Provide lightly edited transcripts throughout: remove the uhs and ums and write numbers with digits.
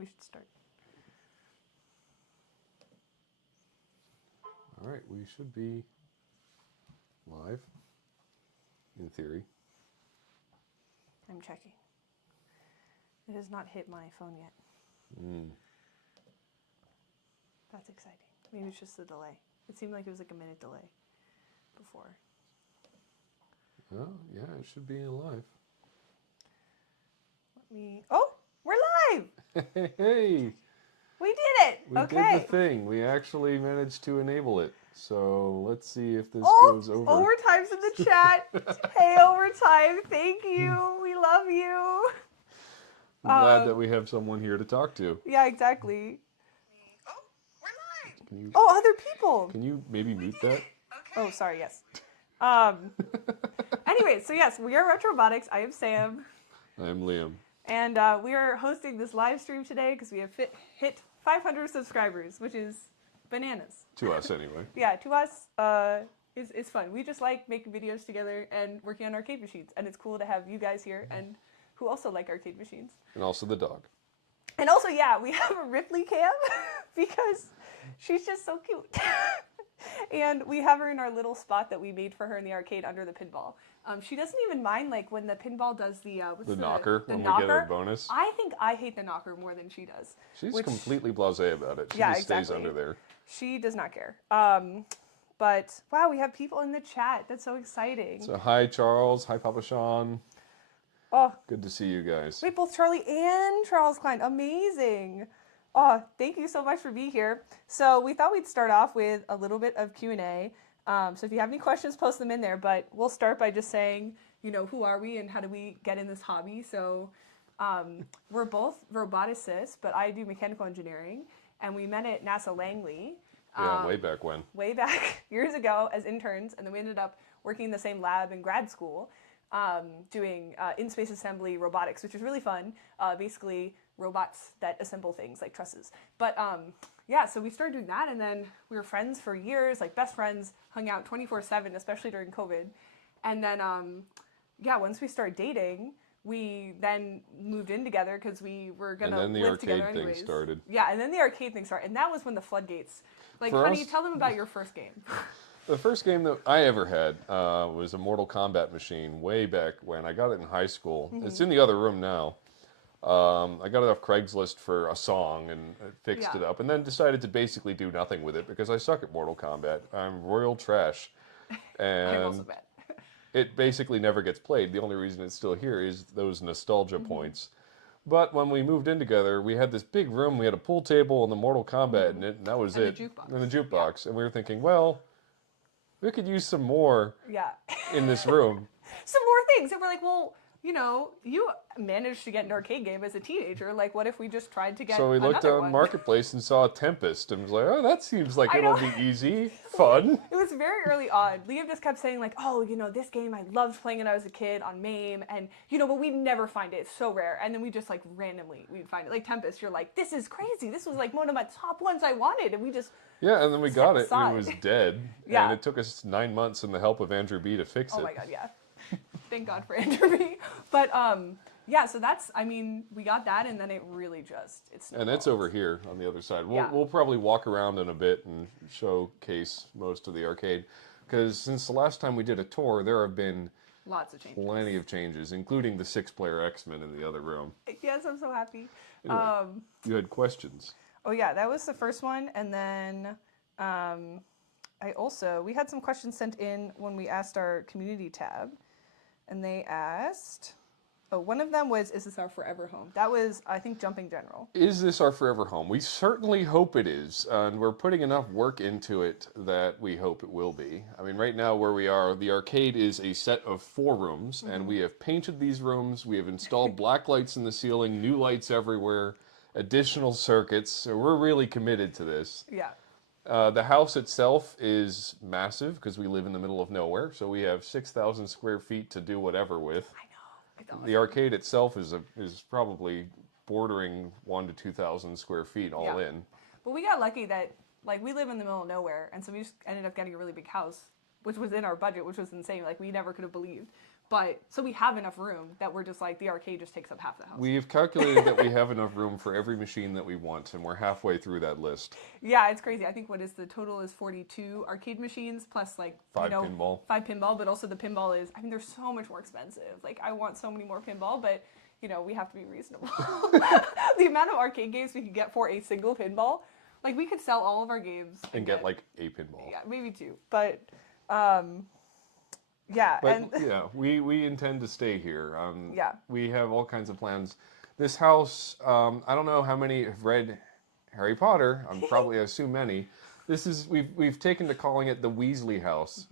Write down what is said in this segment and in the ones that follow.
we should start. All right, we should be live, in theory. I'm checking. It has not hit my phone yet. That's exciting. Maybe it's just the delay. It seemed like it was like a minute delay before. Oh, yeah, it should be live. Oh, we're live! Hey! We did it! We Okay. did the thing. We actually managed to enable it. So let's see if this Oh, goes over. Overtime's in the chat. Hey, Overtime, thank you. We love you. I'm glad that we have someone here to talk to. Yeah, exactly. Oh, we're live. Can you, Oh, other people. can you maybe mute that? Okay. Oh, sorry, yes. Anyway, so yes, we are Retrobotics. I am Sam. I'm Liam. And we are hosting this live stream today because we have hit 500 subscribers, which is bananas. To us, anyway. Yeah, to us, it's fun. We just like making videos together and working on arcade machines. And it's cool to have you guys here and who also like arcade machines. And also the dog. And also, yeah, we have a Ripley cam because she's just so cute. And we have her in our little spot that we made for her in the arcade under the pinball. She doesn't even mind like when the pinball does the knocker the when knocker. we get a bonus. I think I hate the knocker more than she does. She's completely blasé about it. She Yeah, just stays exactly. under there. She does not care. But wow, we have people in the chat. That's so exciting. So hi Charles, hi Papa Sean. Oh, Good to see you guys. wait, both Charlie and Charles Klein. Amazing. Oh, thank you so much for being here. So we thought we'd start off with a little bit of Q&A. So if you have any questions, post them in there. But we'll start by just saying, you know, who are we and how do we get in this hobby? So we're both roboticists, but I do mechanical engineering. And we met at NASA Langley. Yeah, way back when. Way back years ago as interns. And then we ended up working in the same lab in grad school. Doing in-space assembly robotics, which is really fun. Basically, robots that assemble things like trusses. But yeah, so we started doing that, and then we were friends for years, like best friends, hung out 24/7, especially during COVID. And then, yeah, once we started dating, we then moved in together because we were gonna live together anyways. And then the arcade thing started. Yeah, and then the arcade thing started, and that was when the floodgates. Like, For honey, us- tell them about your first game. The first game that I ever had was a Mortal Kombat machine way back when. I got it in high school. Mm-hmm. It's in the other room now. I got it off Craigslist for a song and fixed it up, and then decided to basically do nothing with it because I suck at Mortal Kombat. I'm royal trash. I'm also And bad. it basically never gets played. The only reason it's still here is those nostalgia points. But when we moved in together, we had this big room. We had a pool table and the Mortal Kombat in it, and that was And it. the jukebox. And the jukebox. And we were thinking, well, we could use some more Yeah. in this room. Some more things. And we're like, well, you know, you managed to get an arcade game as a teenager. Like, what if we just tried to get So we looked another on one? Marketplace and saw Tempest and was like, oh, that seems like I it'll know. be easy, fun. It was very early on. Liam just kept saying, like, oh, you know, this game I loved playing when I was a kid on MAME. And, you know, but we'd never find it. It's so rare. And then we just, like, randomly, we'd find it. Like, Tempest, you're like, this is crazy. This was, like, one of my top ones I wanted. And we just... Yeah, and then we got it, and aside. it was dead. Yeah. And it took us 9 months and the help of Andrew B. to fix it. Oh, my God, yeah. Thank God for Andrew B. But, yeah, so that's, I mean, we got that, and then it really just, And it's over here on the other side. We'll, Yeah. we'll probably walk around in a bit and showcase most of the arcade. Because since the last time we did a tour, there have been lots of changes. plenty of changes, including the 6-player X-Men in the other room. Yes, I'm so happy. Anyway, you had questions. Oh, yeah, that was the first one, and then we had some questions sent in when we asked our community tab, and they asked... Oh, one of them was, is this our forever home? That was, I think, Jumping General. Is this our forever home? We certainly hope it is, and we're putting enough work into it that we hope it will be. I mean, right now where we are, the arcade is a set of 4 rooms, and we have painted these rooms, we have installed black lights in the ceiling, new lights everywhere, additional circuits, so we're really committed to this. Yeah. The house itself is massive because we live in the middle of nowhere, so we have 6,000 square feet to do whatever with. I know. I don't The arcade itself is probably bordering 1,000 to 2,000 square feet all Yeah. in. But we got lucky that, like, we live in the middle of nowhere, and so we just ended up getting a really big house which was in our budget, which was insane. Like we never could have believed. But so we have enough room that we're just like the arcade just takes up half the house. We've calculated that we have enough room for every machine that we want, and we're halfway through that list. Yeah, it's crazy. I think what is the total is 42 arcade machines plus like Five pinball. 5 pinball, but also the pinball is, I mean, they're so much more expensive. Like I want so many more pinball, but you know, we have to be reasonable. The amount of arcade games we could get for a single pinball, like we could sell all of our games And get like a pinball. yeah, maybe 2. But yeah, But and yeah, we intend to stay here. Yeah. We have all kinds of plans. This house, I don't know how many have read Harry Potter. I'm probably, I assume many. This is we've taken to calling it the Weasley House.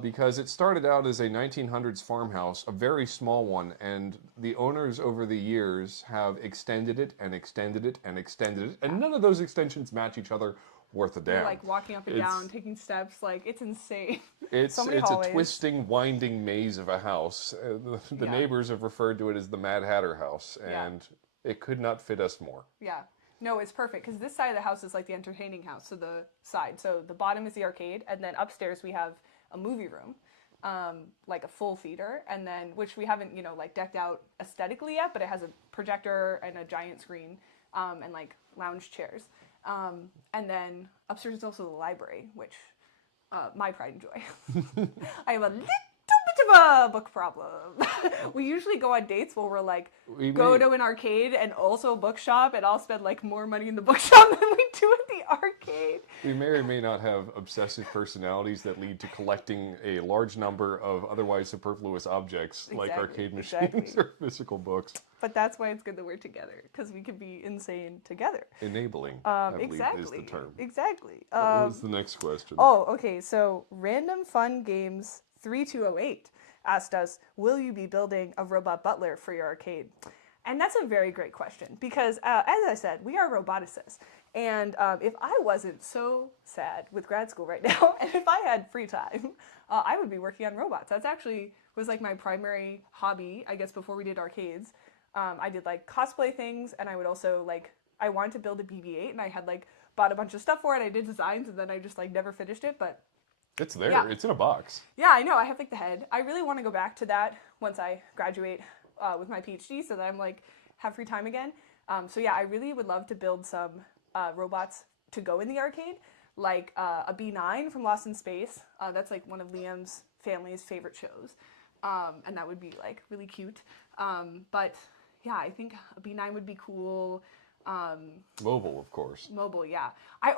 Because it started out as a 1900s farmhouse, a very small one, and the owners over the years have extended it and extended it and extended it, and none of those extensions match each other worth a damn. you're like walking up and down, taking steps, like it's insane. It's so many it's hallways. a twisting, winding maze of a house. The Yeah. neighbors have referred to it as the Mad Hatter House, Yeah. and it could not fit us more. Yeah. No, it's perfect because this side of the house is like the entertaining house. So the side, so the bottom is the arcade, and then upstairs we have a movie room, like a full theater, and then which we haven't, you know, like decked out aesthetically yet, but it has a projector and a giant screen, and like lounge chairs. And then upstairs is also the library, which my pride and joy. I have a little bit of a book problem. We usually go on dates where we're like, We go may- to an arcade and also a bookshop, and I'll spend like more money in the bookshop than we do at the arcade. We may or may not have obsessive personalities that lead to collecting a large number of otherwise superfluous objects like Exactly, arcade machines exactly. or physical books. But that's why it's good that we're together, because we can be insane together. Enabling, I believe Exactly. is the term. Exactly. What was the next question? Oh, okay. So Random Fun Games 3208 asked us, will you be building a robot butler for your arcade? And that's a very great question because, as I said, we are roboticists. And if I wasn't so sad with grad school right now, and if I had free time, I would be working on robots. That's actually was like my primary hobby, I guess, before we did arcades. I did like cosplay things, and I would also like, I wanted to build a BB-8, and I had like bought a bunch of stuff for it. I did designs, and then I just like never finished it, but It's there. Yeah. It's in a box. yeah, I know. I have like the head. I really want to go back to that once I graduate with my PhD, so that I'm like have free time again. So yeah, I really would love to build some robots to go in the arcade, like a B9 from Lost in Space. That's like one of Liam's family's favorite shows, and that would be like really cute. But yeah, I think a B9 would be cool. Mobile, of course. Mobile, yeah. I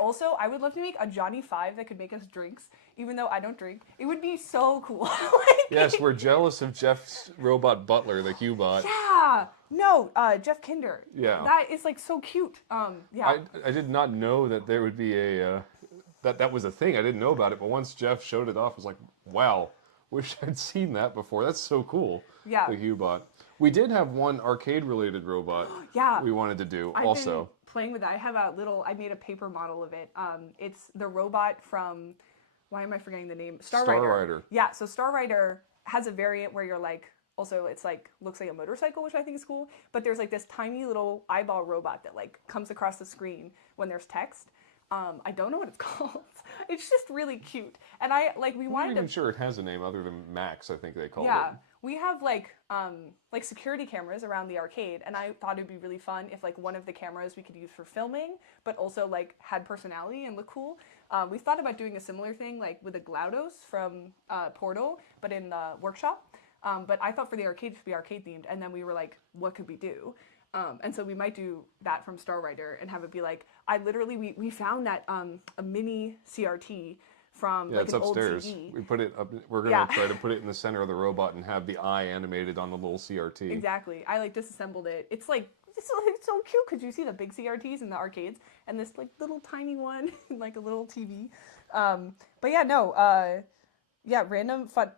would love to make a Johnny 5 that could make us drinks, even though I don't drink. It would be so cool. Like, Yes, we're jealous of Jeff's robot butler that you bought. yeah. No, Jeff Kinder. Yeah. That is like so cute. Yeah. I did not know that there would be a that was a thing. I didn't know about it, but once Jeff showed it off, I was like, wow, wish I'd seen that before. That's so cool. Yeah. The Hugh bot. We did have one arcade-related robot. Yeah. We wanted to do I've also. been playing with that. I made a paper model of it. It's the robot from, why am I forgetting the name? Star Rider. Yeah, so Star Rider has a variant where you're like, also it's like, looks like a motorcycle, which I think is cool, but there's like this tiny little eyeball robot that like comes across the screen when there's text. I don't know what it's called. It's just really cute. And we I'm not wanted even to, sure it has a name other than Max, I think they called yeah, it. we have like security cameras around the arcade, and I thought it'd be really fun if like one of the cameras we could use for filming, but also like had personality and look cool. We thought about doing a similar thing like with a GLaDOS from Portal, but in the workshop. But I thought for the arcade to be arcade themed, and then we were like, what could we do? And so we might do that from Star Rider and have it be like, we found that a mini CRT from Yeah, like it's an upstairs. old TV. We put it up. We're gonna Yeah. try to put it in the center of the robot and have the eye animated on the little CRT. Exactly. I like disassembled it. It's like it's so cute because you see the big CRTs in the arcades and this like little tiny one like a little TV. But yeah, no. Yeah, random fun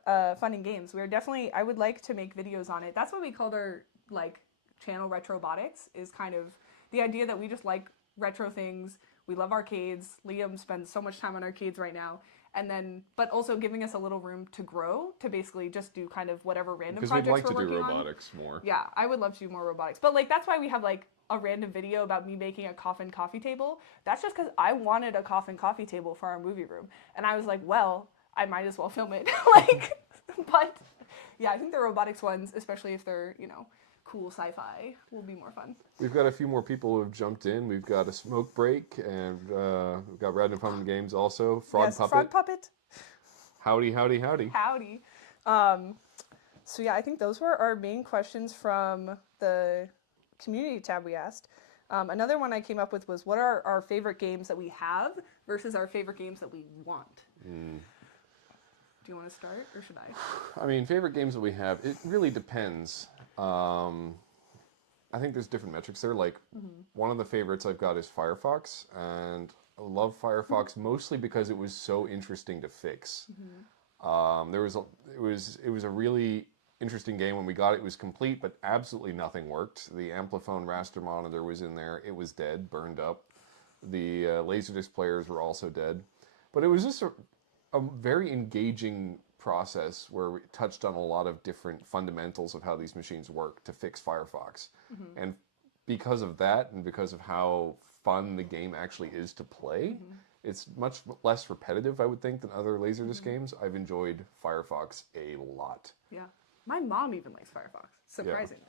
and games. I would like to make videos on it. That's what we called our like channel Retrobotics, is kind of the idea that we just like retro things. We love arcades. Liam spends so much time on arcades right now. And then, but also giving us a little room to grow, to basically just do kind of whatever random Because we'd projects like we're to do working on. robotics more. Yeah, I would love to do more robotics. But like that's why we have like a random video about me making a coffin coffee table. That's just because I wanted a coffin coffee table for our movie room. And I was like, well, I might as well film it. Like, but yeah, I think the robotics ones, especially if they're, you know, cool sci-fi, will be more fun. We've got a few more people who have jumped in. We've got a smoke break, and we've got Random Fun Games also. Frog Yes, Puppet. Frog Puppet. Howdy, howdy, howdy. Howdy. So yeah, I think those were our main questions from the community tab we asked. Another one I came up with was, what are our favorite games that we have versus our favorite games that we want? Do you want to start, or should I? I mean, favorite games that we have, it really depends. I think there's different metrics there. Like, one of the favorites I've got is Firefox, and I love Firefox mostly because it was so interesting to fix. It was a really interesting game. When we got it, it was complete, but absolutely nothing worked. The Amplifone raster monitor was in there. It was dead, burned up. The Laserdisc players were also dead. But it was just a very engaging process where we touched on a lot of different fundamentals of how these machines work to fix Firefox. And because of that, and because of how fun the game actually is to play, it's much less repetitive, I would think, than other Laserdisc games. I've enjoyed Firefox a lot. Yeah. My mom even likes Firefox, surprisingly.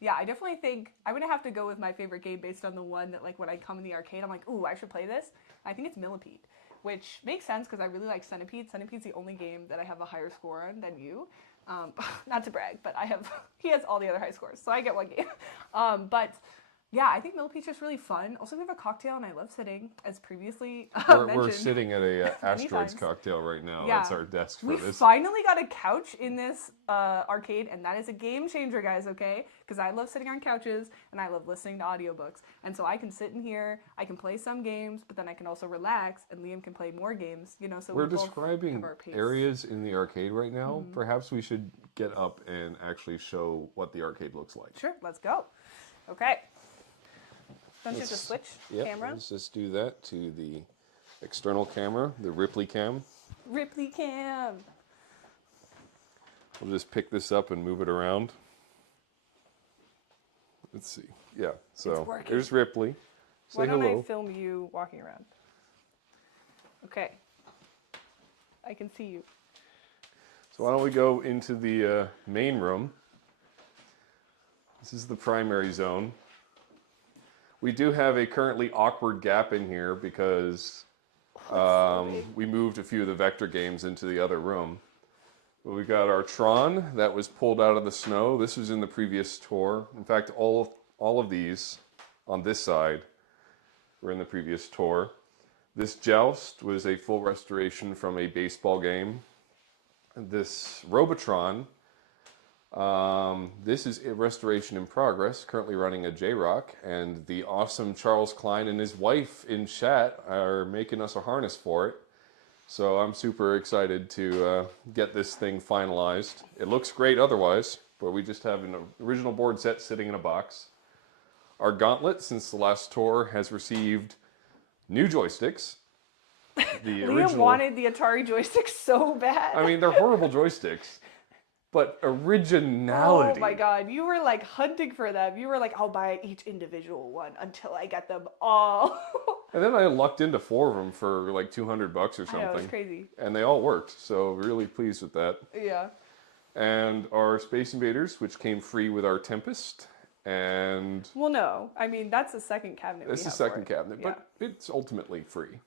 Yeah, I definitely think I'm going to have to go with my favorite game based on the one that, like, when I come in the arcade, I'm like, ooh, I should play this. I think it's Millipede, which makes sense because I really like Centipede. Centipede's the only game that I have a higher score on than you. Not to brag, but he has all the other high scores, so I get one game. But yeah, I think Millipede's just really fun. Also, we have a cocktail, and I love sitting, as previously mentioned. We're sitting at a Asteroids times. cocktail right now. Yeah. That's our desk for We this. finally got a couch in this arcade, and that is a game changer, guys, okay? Because I love sitting on couches, and I love listening to audiobooks. And so I can sit in here, I can play some games, but then I can also relax, and Liam can play more games, you know, so We're we both describing have our pace. areas in the arcade right now. Perhaps we should get up and actually show what the arcade looks like. Sure, let's go. Okay. Don't you have to switch Yep, camera? let's just do that to the external camera, the Ripley cam. Ripley cam. We'll just pick this up and move it around. Let's see. Yeah, so working. there's Ripley. Say Why don't hello. I film you walking around? Okay. I can see you. So why don't we go into the main room. This is the primary zone. We do have a currently awkward gap in here because we moved a few of the vector games into the other room. But we got our Tron that was pulled out of the snow. This was in the previous tour. In fact, all of these on this side were in the previous tour. This Joust was a full restoration from a baseball game. This Robotron, this is a restoration in progress, currently running a J-Rock, and the awesome Charles Klein and his wife in chat are making us a harness for it. So I'm super excited to get this thing finalized. It looks great otherwise, but we just have an original board set sitting in a box. Our Gauntlet, since the last tour, has received new joysticks. The Liam wanted the Atari joystick so bad. I mean, they're horrible joysticks, but originality. Oh my god, you were like hunting for them. You were like, I'll buy each individual one until I get them all. And then I lucked into 4 of them for like $200 or something. I know, it's crazy. And they all worked, so really pleased with that. Yeah. And our Space Invaders, which came free with our Tempest, and... Well, no. I mean, that's the second cabinet It's we the have second for it. cabinet, but it's ultimately free,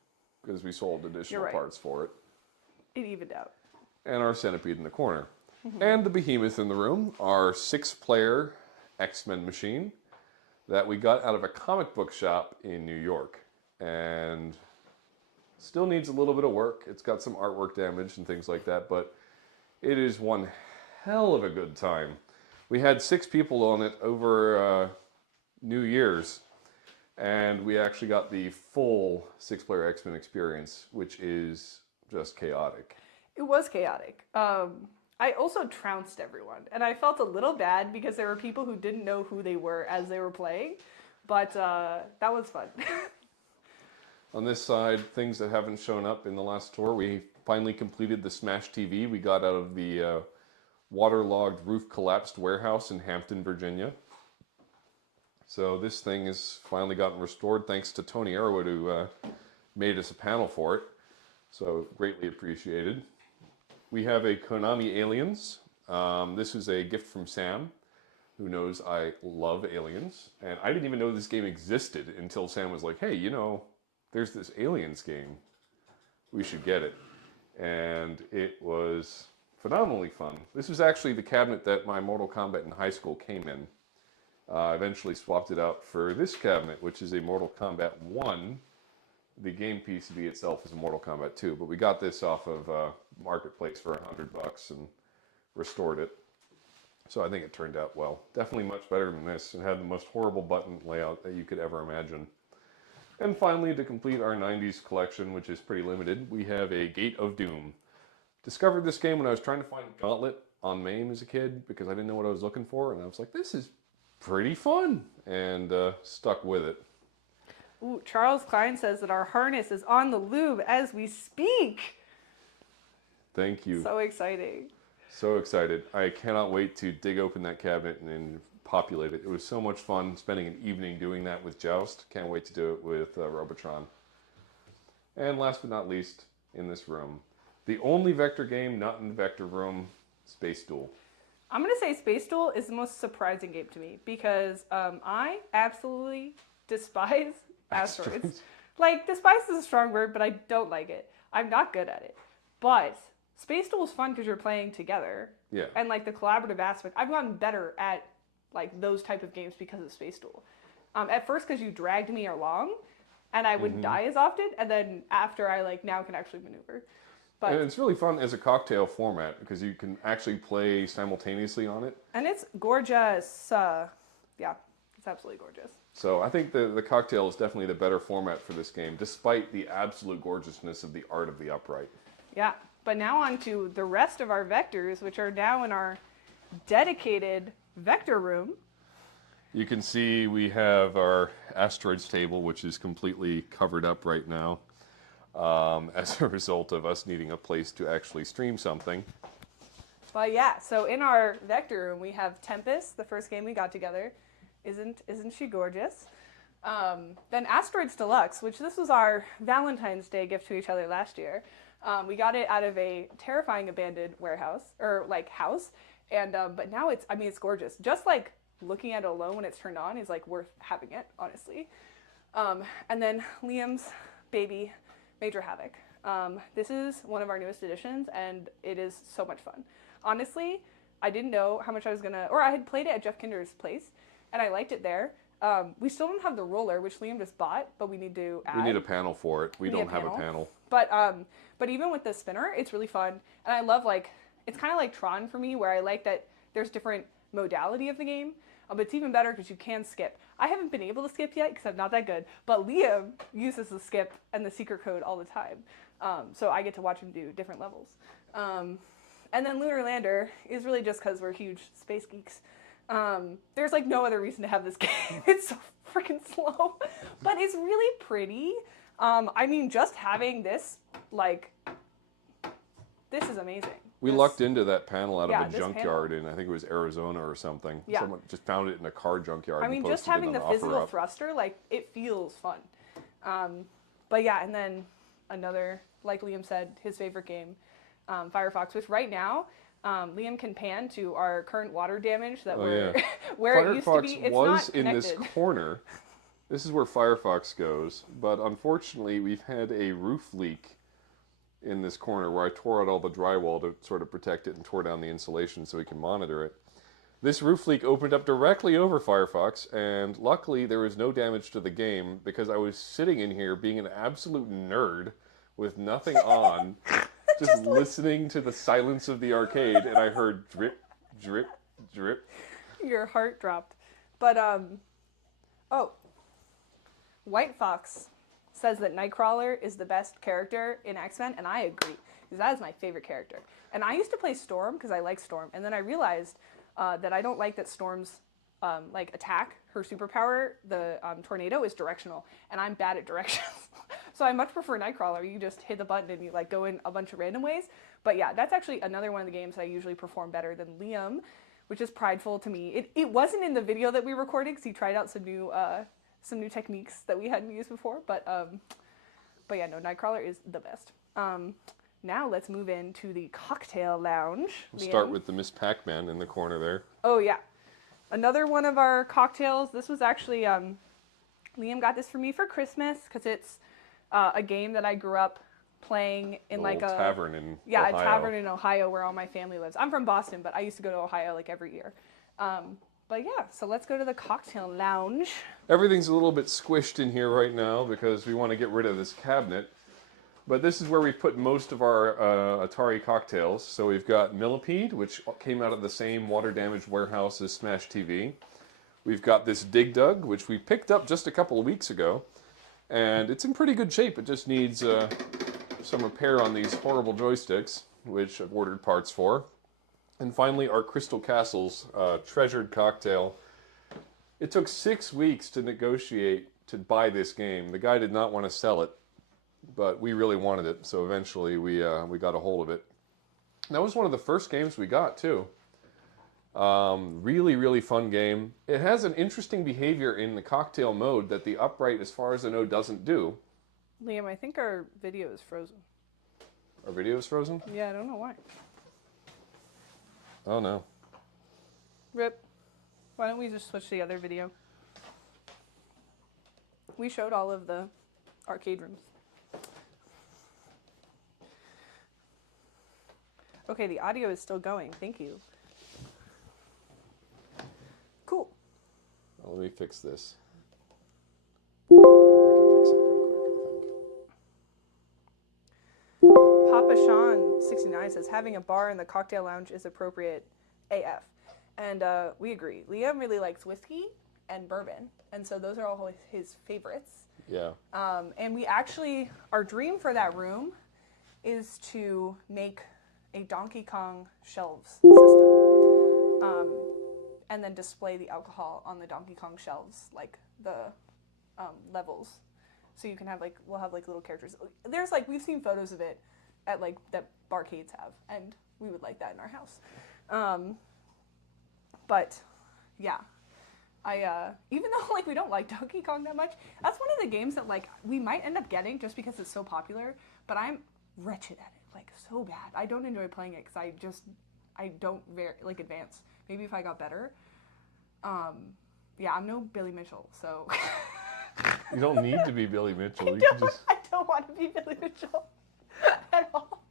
because we sold additional right. parts for it. It evened out. And our Centipede in the corner. And the behemoth in the room, our 6-player X-Men machine that we got out of a comic book shop in New York. And still needs a little bit of work. It's got some artwork damage and things like that, but it is one hell of a good time. We had 6 people on it over New Year's, and we actually got the full 6-player X-Men experience, which is just chaotic. It was chaotic. I also trounced everyone, and I felt a little bad because there were people who didn't know who they were as they were playing, but that was fun. On this side, things that haven't shown up in the last tour, we finally completed the Smash TV we got out of the waterlogged, roof-collapsed warehouse in Hampton, Virginia. So this thing has finally gotten restored thanks to Tony Arrowood, who made us a panel for it. So greatly appreciated. We have a Konami Aliens. This is a gift from Sam, who knows I love Aliens. And I didn't even know this game existed until Sam was like, hey, there's this Aliens game. We should get it. And it was phenomenally fun. This was actually the cabinet that my Mortal Kombat in high school came in. I eventually swapped it out for this cabinet, which is a Mortal Kombat 1. The game PCB itself is a Mortal Kombat 2, but we got this off of Marketplace for $100 and restored it. So I think it turned out well. Definitely much better than this. It had the most horrible button layout that you could ever imagine. And finally, to complete our 90s collection, which is pretty limited, we have a Gate of Doom. Discovered this game when I was trying to find Gauntlet on MAME as a kid because I didn't know what I was looking for, and I was like, this is pretty fun, and stuck with it. Ooh, Charles Klein says that our harness is on the lube as we speak. Thank you. So exciting. So excited. I cannot wait to dig open that cabinet and populate it. It was so much fun spending an evening doing that with Joust. Can't wait to do it with Robotron. And last but not least, in this room, the only Vector game not in the Vector room, Space Duel. I'm going to say Space Duel is the most surprising game to me because I absolutely despise asteroids. Like, despise is a strong word, but I don't like it. I'm not good at it. But Space Duel is fun because you're playing together. Yeah. And, like, the collaborative aspect. I've gotten better at, like, those type of games because of Space Duel. At first, because you dragged me along, and I wouldn't die as often. And then after, I, like, now can actually maneuver. But, and it's really fun as a cocktail format because you can actually play simultaneously on it. and it's gorgeous. Yeah, it's absolutely gorgeous. So I think the cocktail is definitely the better format for this game, despite the absolute gorgeousness of the art of the upright. Yeah, but now on to the rest of our vectors, which are now in our dedicated vector room. You can see we have our asteroids table, which is completely covered up right now as a result of us needing a place to actually stream something. But yeah, so in our vector room, we have Tempest, the first game we got together. Isn't she gorgeous? Then Asteroids Deluxe, which this was our Valentine's Day gift to each other last year. We got it out of a terrifying abandoned warehouse, or like house, and but now it's gorgeous. Just like looking at it alone when it's turned on is like worth having it, honestly. And then Liam's baby, Major Havoc. This is one of our newest additions, and it is so much fun. Honestly, I didn't know how much I was gonna, or I had played it at Jeff Kinder's place, and I liked it there. We still don't have the roller, which Liam just bought, but we need to add. We need a panel for it. We don't have a panel. But even with the spinner, it's really fun, and I love, like, it's kind of like Tron for me, where I like that there's different modality of the game, but it's even better because you can skip. I haven't been able to skip yet because I'm not that good, but Liam uses the skip and the secret code all the time, so I get to watch him do different levels. And then Lunar Lander is really just because we're huge space geeks. There's like no other reason to have this game. It's so freaking slow, but it's really pretty. I mean, just having this, like, this is amazing. We lucked into that panel out of a this junkyard in, I think it was Arizona or something. Yeah. Someone just found it in a car junkyard. I mean, and just posted it having on the the physical OfferUp. thruster, like, it feels fun. But yeah, and then another, like Liam said, his favorite game, Firefox, which right now, Liam can pan to our current water damage that where it used to be. It's was not in connected. this corner. This is where Firefox goes, but unfortunately we've had a roof leak in this corner where I tore out all the drywall to sort of protect it and tore down the insulation so we can monitor it. This roof leak opened up directly over Firefox, and luckily there was no damage to the game because I was sitting in here being an absolute nerd with nothing on, just listening to the silence of the arcade, and I heard drip, drip, drip. Your heart dropped. But, White Fox says that Nightcrawler is the best character in X-Men, and I agree, because that is my favorite character. And I used to play Storm, because I like Storm, and then I realized that I don't like that Storm's, attack, her superpower, the tornado, is directional, and I'm bad at directions. So I much prefer Nightcrawler. You just hit the button and you, like, go in a bunch of random ways. But yeah, that's actually another one of the games that I usually perform better than Liam, which is prideful to me. It wasn't in the video that we recorded, because he tried out some new techniques that we hadn't used before, but yeah, no, Nightcrawler is the best. Now let's move into the cocktail lounge. We'll start Liam. with the Miss Pac-Man in the corner there. Oh yeah, another one of our cocktails. This was actually Liam got this for me for Christmas because it's a game that I grew up playing in The like old a tavern in yeah Ohio. a tavern in Ohio where all my family lives. I'm from Boston, but I used to go to Ohio like every year. But yeah, so let's go to the cocktail lounge. Everything's a little bit squished in here right now because we want to get rid of this cabinet. But this is where we put most of our Atari cocktails. So we've got Millipede, which came out of the same water-damaged warehouse as Smash TV. We've got this Dig Dug, which we picked up just a couple of weeks ago. And it's in pretty good shape. It just needs some repair on these horrible joysticks, which I've ordered parts for. And finally, our Crystal Castles treasured cocktail. It took 6 weeks to negotiate to buy this game. The guy did not want to sell it, but we really wanted it, so eventually we got a hold of it. That was one of the first games we got, too. Really, really fun game. It has an interesting behavior in the cocktail mode that the upright, as far as I know, doesn't do. Liam, I think our video is frozen. Our video is frozen? Yeah, I don't know why. Oh, no. Rip. Why don't we just switch to the other video? We showed all of the arcade rooms. Okay, the audio is still going. Thank you. Cool. Well, let me fix this. I can fix it pretty quick, I think. Papa Sean 69 says having a bar in the cocktail lounge is appropriate AF. And we agree. Liam really likes whiskey and bourbon. And so those are all his favorites. Yeah. And we actually, our dream for that room is to make a Donkey Kong shelves system. And then display the alcohol on the Donkey Kong shelves, like the levels. So you can have like, we'll have like little characters. There's like, we've seen photos of it at like, that barcades have. And we would like that in our house. But yeah, even though like we don't like Donkey Kong that much, that's one of the games that like we might end up getting just because it's so popular. But I'm wretched at it, like so bad. I don't enjoy playing it because I don't like advance. Maybe if I got better. Yeah, I'm no Billy Mitchell, so. You don't need to be Billy Mitchell. I don't want to be Billy Mitchell at all.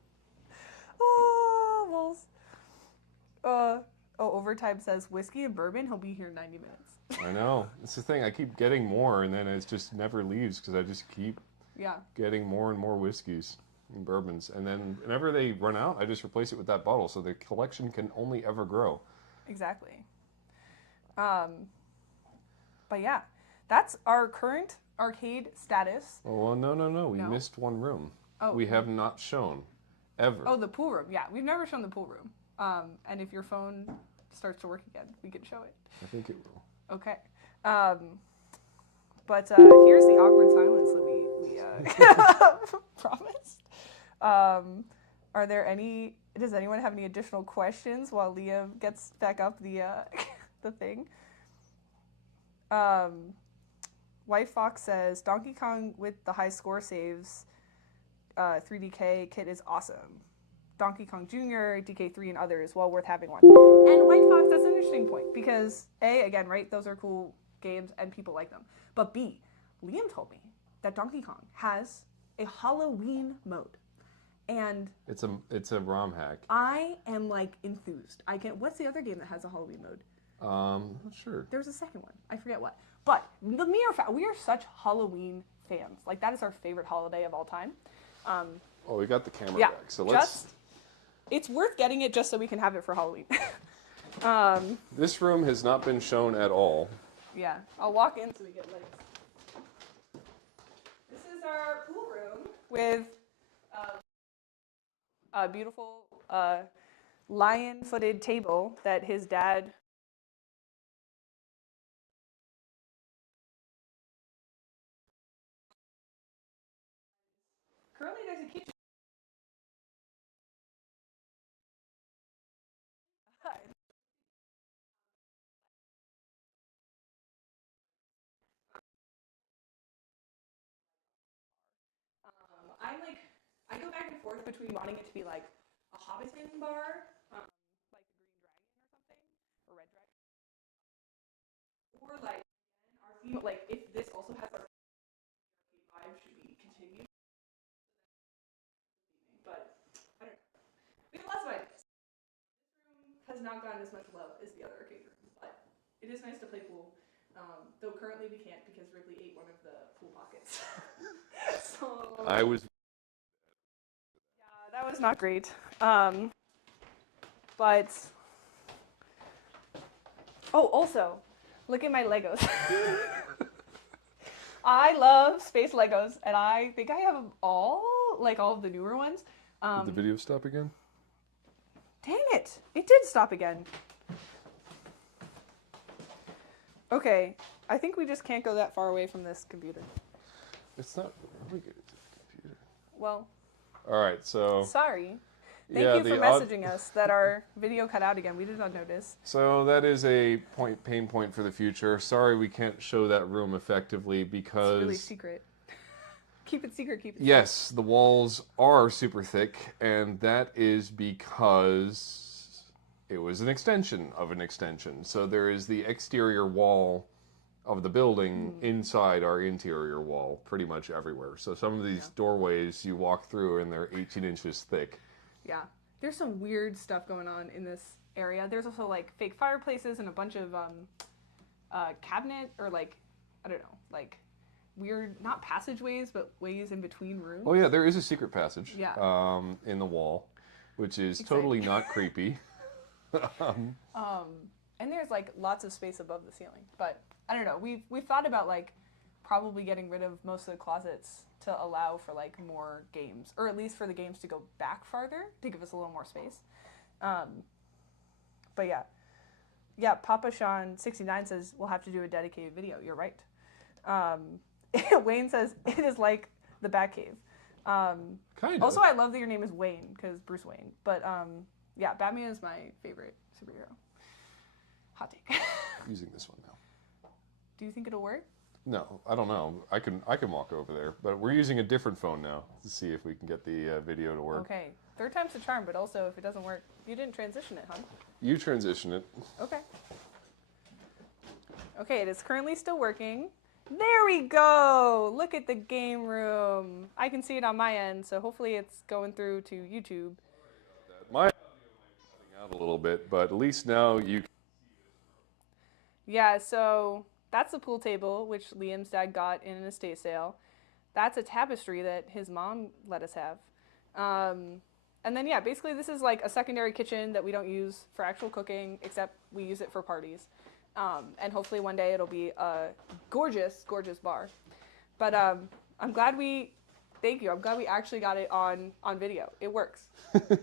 Oh, Moles. Overtime says whiskey and bourbon. He'll be here in 90 minutes. I know. It's the thing. I keep getting more, and then it just never leaves because I just keep getting more and more whiskeys and bourbons. And then whenever they run out, I just replace it with that bottle. So the collection can only ever grow. Exactly. But yeah, that's our current arcade status. Oh, well, no. We missed one room. Oh. We have not shown, ever. Oh, the pool room. Yeah, we've never shown the pool room. And if your phone starts to work again, we can show it. I think it will. Okay. But here's the awkward silence that we promised. Are there any? Does anyone have any additional questions while Liam gets back up the the thing? White Fox says Donkey Kong with the high score saves 3DK kit is awesome. Donkey Kong Jr., DK3, and others, well worth having one. And White Fox, that's an interesting point because A, again, right, those are cool games and people like them. But B, Liam told me that Donkey Kong has a Halloween mode. And it's a ROM hack. I am like enthused. What's the other game that has a Halloween mode? Not sure. There's a second one. I forget what. But the mere fact, we are such Halloween fans. Like that is our favorite holiday of all time. Oh, we got the camera back. So it's worth getting it just so we can have it for Halloween. This room has not been shown at all. Yeah, I'll walk in so we get lights. This is our pool room with a beautiful lion-footed table that his dad. Currently, there's a kitchen. I go back and forth between wanting it to be like a Hobbiton bar, like the Green Dragon or something, or Red Dragon, or like our theme, like if this also has our vibe, should be continued. But I don't know. We have lots of ideas. This room has not gotten as much love as the other arcade room, but it is nice to play pool. Though currently we can't because Ripley ate one of the pool pockets. So I was. yeah, that was not great. But oh, also, look at my Legos. I love space Legos, and I think I have all of the newer ones. Did the video stop again? Dang it! It did stop again. Okay, I think we just can't go that far away from this computer. It's not really good to the computer. Well, All right, so sorry. Thank yeah, you for messaging us that our video cut out again. We did not notice. So that is a pain point for the future. Sorry, we can't show that room effectively because It's really secret. Keep it secret, keep it yes, the walls are super thick, and that is because it was an extension of an extension. So there is the exterior wall of the building inside our interior wall, pretty much everywhere. So some of these doorways you walk through and they're 18 inches thick. Yeah. There's some weird stuff going on in this area. There's also like fake fireplaces and a bunch of cabinet or like, I don't know, like weird, not passageways, but ways in between rooms. Oh yeah, there is a secret passage Yeah. in the wall, which is Exciting. totally not creepy. And there's like lots of space above the ceiling. But I don't know. We've thought about like probably getting rid of most of the closets to allow for like more games, or at least for the games to go back farther to give us a little more space. But yeah, Papa Sean 69 says we'll have to do a dedicated video. You're right. Wayne says it is like the Batcave. Kind of. Also, I love that your name is Wayne because Bruce Wayne. But yeah, Batman is my favorite superhero. Hot take. Using this one now. Do you think it'll work? No, I don't know. I can walk over there, but we're using a different phone now to see if we can get the video to work. Okay, third time's the charm. But also, if it doesn't work, you didn't transition it, huh? You transition it. Okay. Okay, it is currently still working. There we go! Look at the game room. I can see it on my end, so hopefully it's going through to YouTube. My audio might be cutting out a little bit, but at least now you can. Yeah, so that's the pool table, which Liam's dad got in an estate sale. That's a tapestry that his mom let us have. And then, yeah, basically this is like a secondary kitchen that we don't use for actual cooking, except we use it for parties. And hopefully one day it'll be a gorgeous, gorgeous bar. But I'm glad we actually got it on video. It works.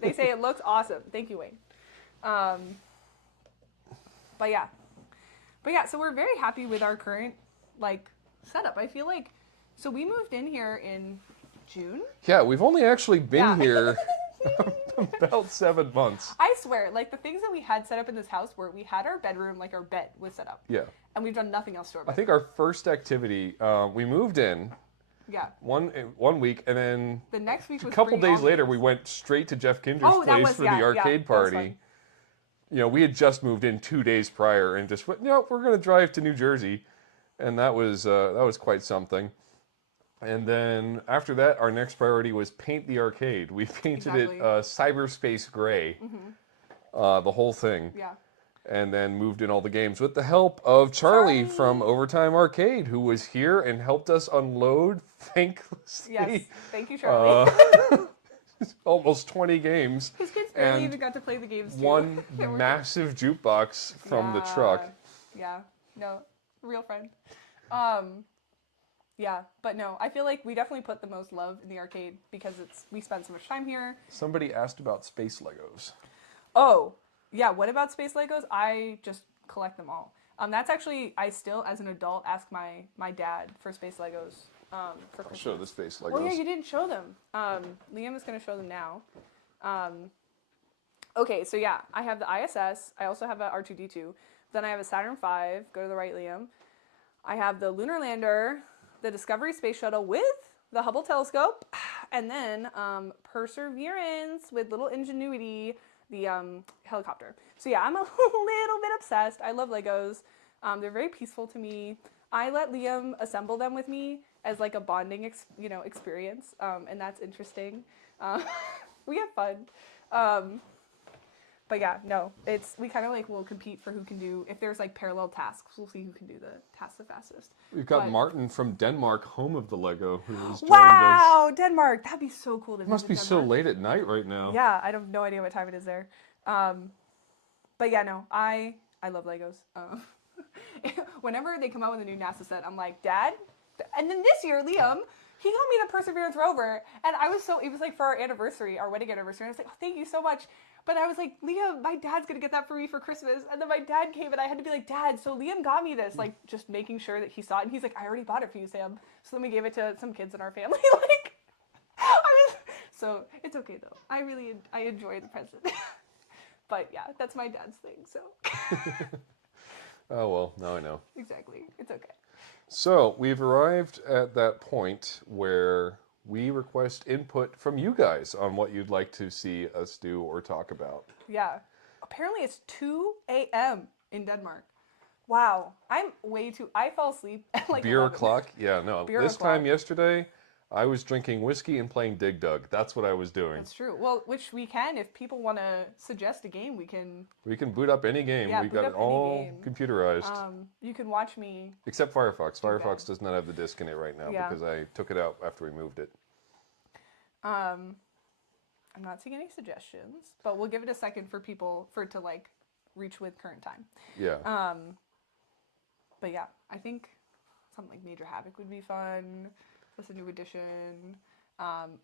They say it looks awesome. Thank you, Wayne. But yeah, so we're very happy with our current like setup. I feel like, so we moved in here in June. Yeah, we've only actually been Yeah. here about 7 months. I swear, like the things that we had set up in this house were we had our bedroom, like our bed was set up. Yeah. And we've done nothing else to our I bed. think our first activity, we moved in Yeah. one week, and then The next week was a couple bring days all later, games. we went straight to Jeff Kinder's Oh, that place was- for yeah, the yeah, arcade that was party. fun. You know, we had just moved in 2 days prior, and just went, no, we're going to drive to New Jersey, and that was quite something. And then after that, our next priority was paint the arcade. We painted Exactly. it cyberspace gray, the whole thing. Yeah. And then moved in all the games with the help of Charlie from Overtime Arcade, who was here and helped us unload, thanklessly, Yes. Thank you, Charlie. almost 20 games. His kids barely and even got to play the games too. One They were- massive jukebox from the truck. Yeah. No, real friend. Yeah, but no, I feel like we definitely put the most love in the arcade because we spent so much time here. Somebody asked about space Legos. Oh, yeah, what about space Legos? I just collect them all. That's actually, I still, as an adult, ask my dad for space Legos for Christmas. Show the space Legos. Oh yeah, you didn't show them. Liam is going to show them now. Okay, so yeah, I have the ISS. I also have a R2-D2. Then I have a Saturn V. Go to the right, Liam. I have the Lunar Lander, the Discovery Space Shuttle with the Hubble telescope, and then Perseverance with little Ingenuity, the helicopter. So yeah, I'm a little bit obsessed. I love Legos. They're very peaceful to me. I let Liam assemble them with me as like a bonding, experience, and that's interesting. We have fun. But yeah, no, we kind of like will compete for who can do, if there's like parallel tasks, we'll see who can do the task the fastest. We've got But- Martin from Denmark, home of the Lego, who has joined us. Wow, Denmark, that'd be so cool to It must be visit so Denmark. late at night right now. Yeah, I have no idea what time it is there. But yeah, no, I love Legos. Whenever they come out with a new NASA set, I'm like, Dad. And then this year, Liam, he got me the Perseverance rover, and it was like for our anniversary, our wedding anniversary. And I was like, oh, thank you so much. But I was like, Liam, my dad's gonna get that for me for Christmas. And then my dad came, and I had to be like, Dad, so Liam got me this, like just making sure that he saw it. And he's like, I already bought it for you, Sam. So then we gave it to some kids in our family. So it's okay though. I enjoy the present. But yeah, that's my dad's thing. So. Oh, well, now I know. Exactly. It's okay. So we've arrived at that point where we request input from you guys on what you'd like to see us do or talk about. Yeah. Apparently it's 2 a.m. in Denmark. Wow. I fall asleep at like Beer 11. o'clock? Yeah, no. Beer This o'clock. time yesterday, I was drinking whiskey and playing Dig Dug. That's what I was doing. That's true. Well, which we can, if people want to suggest a game, we can. We can boot up any game. Yeah, We've boot got up it any all game. computerized. You can watch me. Except Firefox. Firefox that. does not have the disk in it right now Yeah. because I took it out after we moved it. I'm not seeing any suggestions, but we'll give it a second for it to like reach with current time. Yeah. But yeah, I think something like Major Havoc would be fun. That's a new addition.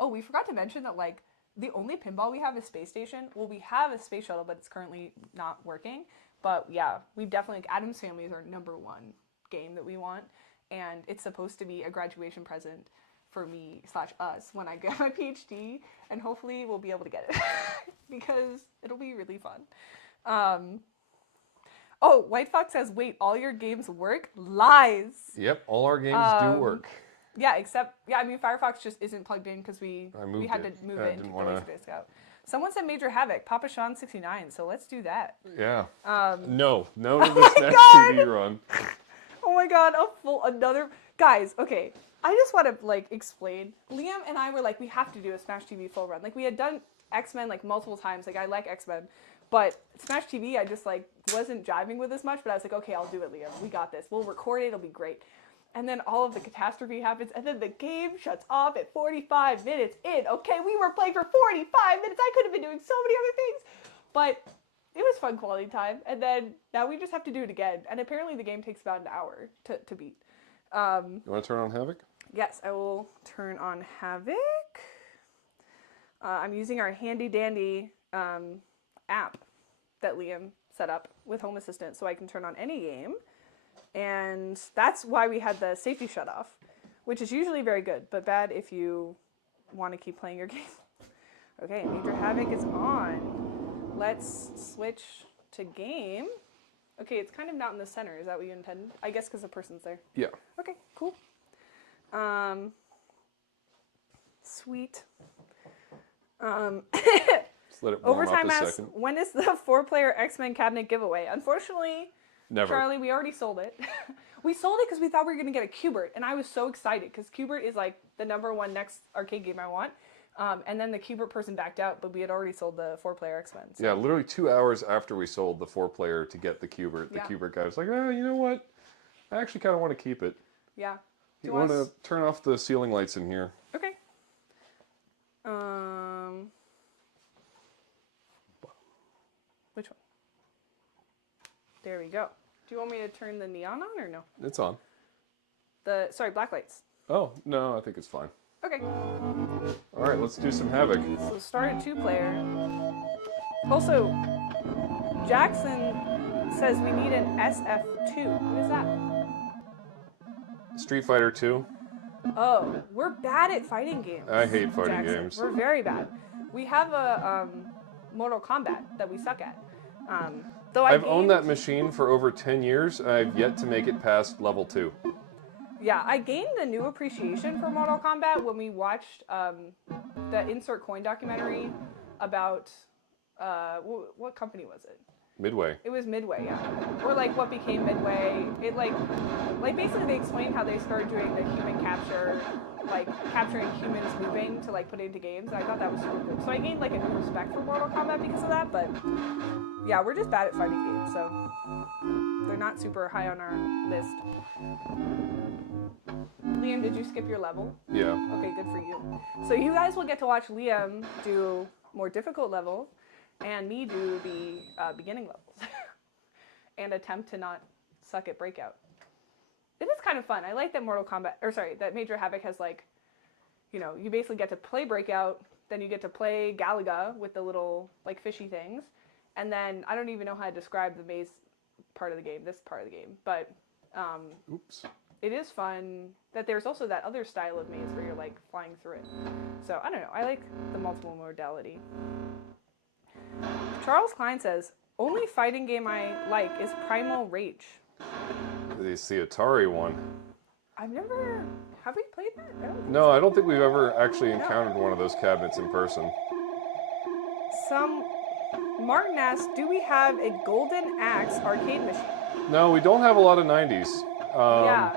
We forgot to mention that like the only pinball we have is Space Station. Well, we have a space shuttle, but it's currently not working. But yeah, we definitely, Adam's Family is our number one game that we want. And it's supposed to be a graduation present for me / us when I get my PhD. And hopefully we'll be able to get it because it'll be really fun. White Fox says, wait, all your games work? Lies. Yep, all our games do work. Yeah, Firefox just isn't plugged in because we had to move it and didn't take wanna... the Laserdisc out. Someone said Major Havoc, Papa Sean 69, so let's do that. Yeah. No to the my Smash God! TV run. Oh my god, guys, okay. I just want to like explain. Liam and I were like, we have to do a Smash TV full run. Like we had done X-Men like multiple times. Like I like X-Men, but Smash TV I just like wasn't jiving with as much. But I was like, okay, I'll do it, Liam. We got this. We'll record it. It'll be great. And then all of the catastrophe happens, and then the game shuts off at 45 minutes in. Okay, we were playing for 45 minutes. I could have been doing so many other things, but it was fun quality time. And then now we just have to do it again. And apparently the game takes about an hour to beat. You want to turn on Havoc? Yes, I will turn on Havoc. I'm using our handy dandy app that Liam set up with Home Assistant so I can turn on any game. And that's why we had the safety shut off, which is usually very good, but bad if you want to keep playing your game. Okay, Major Havoc is on. Let's switch to game. Okay, it's kind of not in the center. Is that what you intended? I guess because the person's there. Yeah. Okay, cool. Sweet. Just let it warm Overtime up a asks, second. when is the 4-player X-Men cabinet giveaway? Unfortunately, Never. Charlie, we already sold it. We sold it because we thought we were going to get a Q*bert, and I was so excited because Q*bert is like the number one next arcade game I want. And then the Q*bert person backed out, but we had already sold the 4-player X-Men. So. Yeah, literally 2 hours after we sold the 4-player to get the Q*bert, the Yeah. Q*bert guy was like, oh, you know what? I actually kind of want to keep it. Yeah. You want to turn off the ceiling lights in here? Okay. Which one? There we go. Do you want me to turn the neon on or no? It's on. Sorry, black lights. Oh, no, I think it's fine. Okay. All right, let's do some Havoc. So start a 2-player. Also, Jackson says we need an SF2. What is that? Street Fighter 2. Oh, we're bad at fighting games. I hate fighting Jackson. games. We're very bad. We have a Mortal Kombat that we suck at. Though I've owned that machine for over 10 years, and I've yet to make it past level 2. Yeah, I gained a new appreciation for Mortal Kombat when we watched the Insert Coin documentary about what company was it? Midway. It was Midway, yeah. Or like what became Midway. It like basically they explained how they started doing the human capture, like capturing humans moving to like put into games. And I thought that was super cool. So I gained like a new respect for Mortal Kombat because of that. But yeah, we're just bad at fighting games, so they're not super high on our list. Liam, did you skip your level? Yeah. Okay, good for you. So you guys will get to watch Liam do more difficult levels and me do the beginning levels and attempt to not suck at Breakout. It is kind of fun. I like that that Major Havoc has like, you basically get to play Breakout, then you get to play Galaga with the little like fishy things, and then I don't even know how to describe the maze part of the game, this part of the game, but Oops. it is fun that there's also that other style of maze where you're like flying through it. So I don't know. I like the multiple modality. Charles Klein says, only fighting game I like is Primal Rage. It's the Atari one. Have we played that? No, I don't think we've ever actually encountered one of those cabinets in person. Martin asks, do we have a Golden Axe arcade machine? No, we don't have a lot of 90s. Yeah.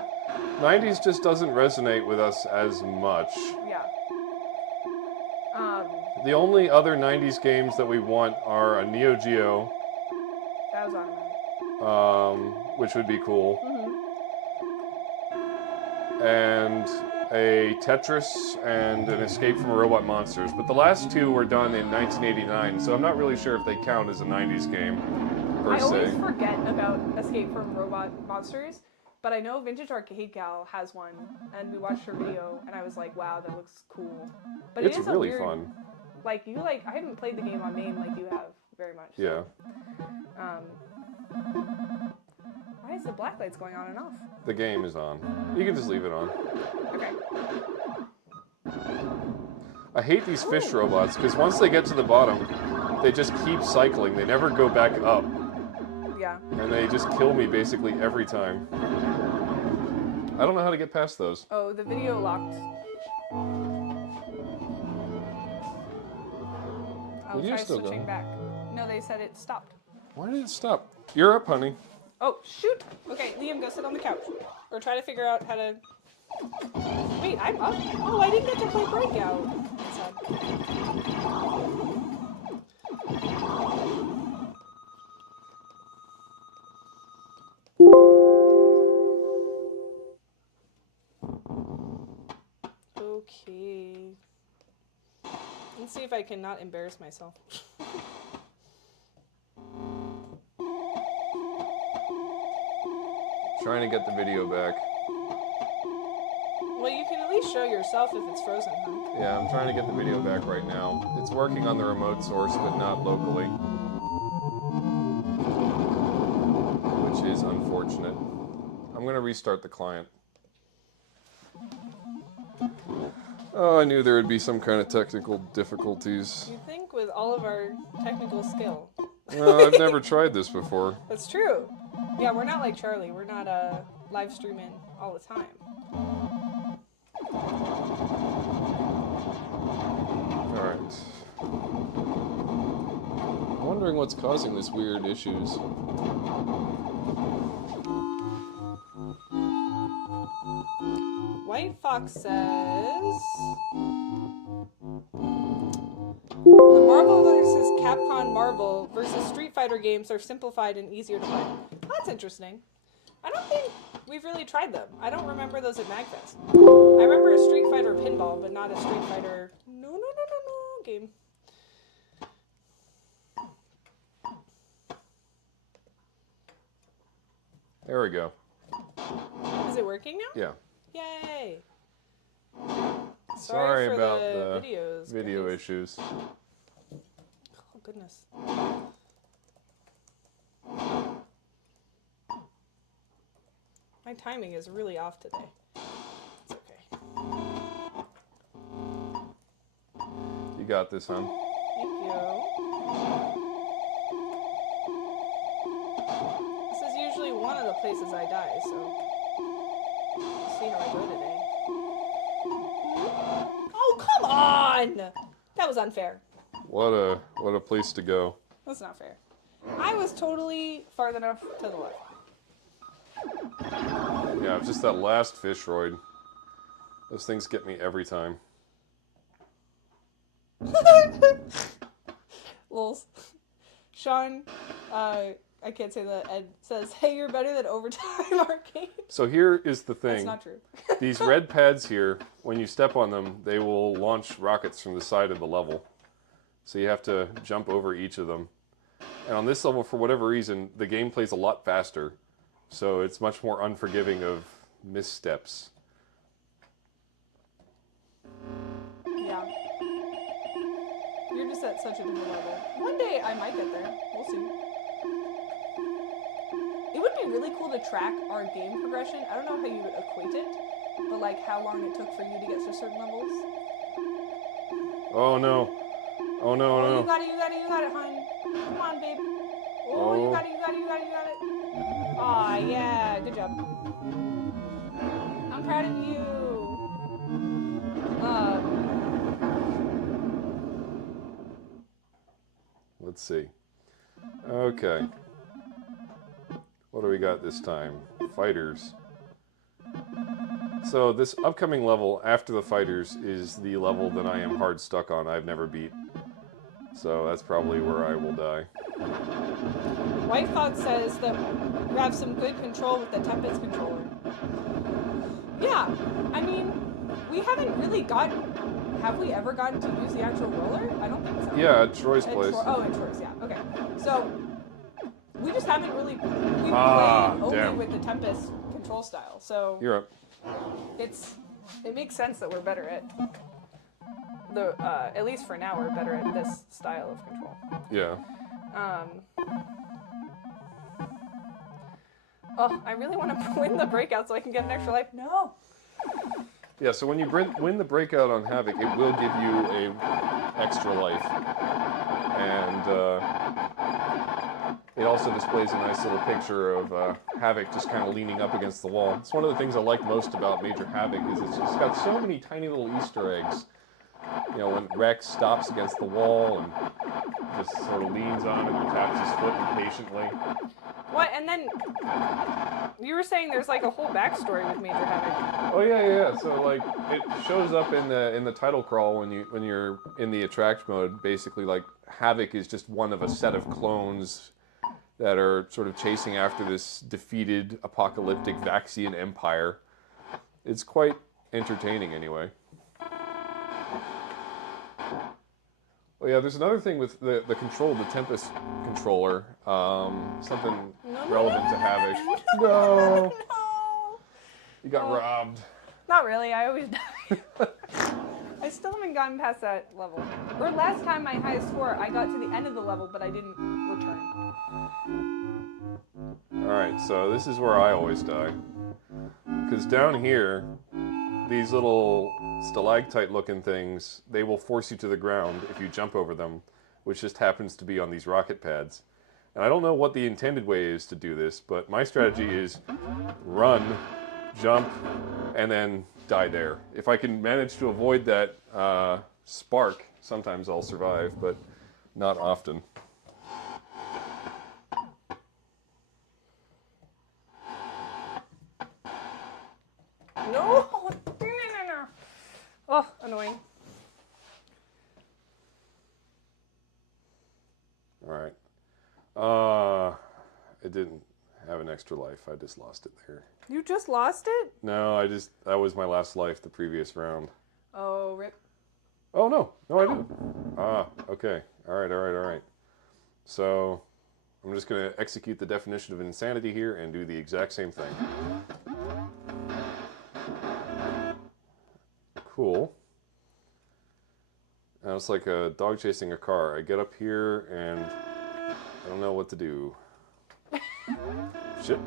90s just doesn't resonate with us as much. Yeah. The only other 90s games that we want are a Neo Geo, That was automatic. which would be cool, Mm-hmm. and a Tetris and an Escape from Robot Monsters. But the last two were done in 1989, so I'm not really sure if they count as a 90s game, per I se. always forget about Escape from Robot Monsters, but I know Vintage Arcade Gal has one, and we watched her video, and I was like, wow, that looks cool. But It's it is a really weird, fun. I haven't played the game on main like you have very much. So. Yeah. Why is the black lights going on and off? The game is on. You can just leave it on. Okay. I hate these fish robots because once they get to the bottom, they just keep cycling. They never go back up. Yeah. And they just kill me basically every time. I don't know how to get past those. Oh, the video locked. I'll Video's try still switching going. back. No, they said it stopped. Why did it stop? You're up, honey. Oh, shoot! Okay, Liam, go sit on the couch. Or try to figure out how to... Wait, I'm up? Oh, I didn't get to play Breakout. That's sad. Okay. Let's see if I can not embarrass myself. Trying to get the video back. Well, you can at least show yourself if it's frozen, huh? Yeah, I'm trying to get the video back right now. It's working on the remote source, but not locally. Which is unfortunate. I'm going to restart the client. Oh, I knew there would be some kind of technical difficulties. You'd think with all of our technical skill. Well, I've never tried this before. That's true. Yeah, we're not like Charlie. We're not live streaming all the time. Alright. I'm wondering what's causing this weird issues. White Fox says... The Marvel vs. Capcom Marvel versus Street Fighter games are simplified and easier to play. Oh, that's interesting. I don't think we've really tried them. I don't remember those at MagFest. I remember a Street Fighter pinball, but not a Street Fighter... No game. There we go. Is it working now? Yeah. Yay! Sorry for about the the video guys. issues. Oh, goodness. My timing is really off today. It's okay. You got this, hon. Thank you. This is usually one of the places I die, so... Let's see how I go today. Oh, come on! That was unfair. What a place to go. That's not fair. I was totally far enough to the left. Yeah, it's just that last fish roid. Those things get me every time. Lols. Sean, I can't say that. Ed says, "Hey, you're better than Overtime Arcade." So here is the thing. That's not true. These red pads here, when you step on them, they will launch rockets from the side of the level. So you have to jump over each of them. And on this level, for whatever reason, the game plays a lot faster. So it's much more unforgiving of missteps. Yeah. You're just at such a different level. One day I might get there. We'll see. It would be really cool to track our game progression. I don't know how you would equate it, but like how long it took for you to get to certain levels. Oh no. Oh no, Oh, no. you got it, hon. Come on, babe. Oh, you got it. Aw, yeah, good job. I'm proud of you. Let's see. Okay. What do we got this time? Fighters. So this upcoming level after the fighters is the level that I am hard stuck on. I've never beat. So that's probably where I will die. White Thought says that you have some good control with the Tempest controller. Yeah, I mean, we haven't really gotten... Have we ever gotten to use the actual roller? I don't think so. Yeah, at Troy's place. At Troy's, yeah. Okay. So, we just haven't really... We played only damn. with the Tempest control style. So, You're up. it makes sense that we're better at... at least for now, we're better at this style of control. Yeah. Oh, I really want to win the breakout so I can get an extra life. No. Yeah, so when you win the breakout on Havoc, it will give you a extra life. And it also displays a nice little picture of Havoc just kind of leaning up against the wall. It's one of the things I like most about Major Havoc is it's just got so many tiny little Easter eggs. You know, when Rex stops against the wall and just sort of leans on it and taps his foot impatiently. What? And then you were saying there's like a whole backstory with Major Havoc. Oh yeah. So like it shows up in the title crawl when you're in the attract mode. Basically, like Havoc is just one of a set of clones that are sort of chasing after this defeated apocalyptic Vaxian empire. It's quite entertaining, anyway. Oh yeah, there's another thing with the control, the Tempest controller, something relevant to Havoc. No! You got robbed. Not really, I always die. I still haven't gotten past that level. Or last time my highest score, I got to the end of the level, but I didn't return. Alright, so this is where I always die. Because down here, these little stalactite-looking things, they will force you to the ground if you jump over them, which just happens to be on these rocket pads. And I don't know what the intended way is to do this, but my strategy is run, jump, and then die there. If I can manage to avoid that spark, sometimes I'll survive, but not often. No! Oh, annoying. Alright. It didn't have an extra life. I just lost it there. You just lost it? No, that was my last life the previous round. Oh, rip. Oh, no. No, I didn't. Okay. Alright. So, I'm just going to execute the definition of insanity here and do the exact same thing. Cool. Now it's like a dog chasing a car. I get up here and I don't know what to do. Shit.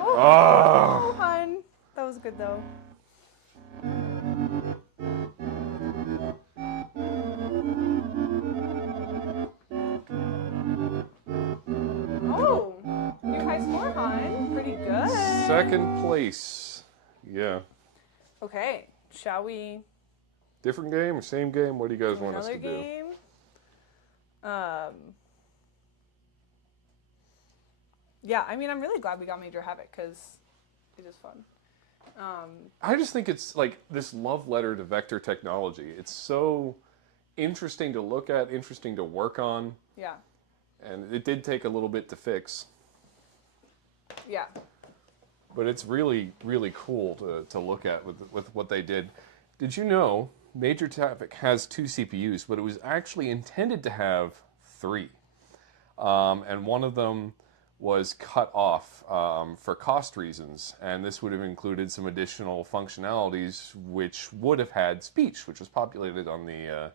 Oh, hun. That was good, though. Oh, new high score, hun. Pretty good. second place. Yeah. Okay, shall we Different game or same game? What do you guys do want us another to do? game? Yeah, I mean, I'm really glad we got Major Havoc because it is fun. I just think it's like this love letter to vector technology. It's so interesting to look at, interesting to work on, Yeah, and it did take a little bit to fix. yeah. But it's really, really cool to look at with what they did. Did you know Major Havoc has 2 CPUs, but it was actually intended to have 3. And one of them was cut off for cost reasons. And this would have included some additional functionalities which would have had speech, which was populated on the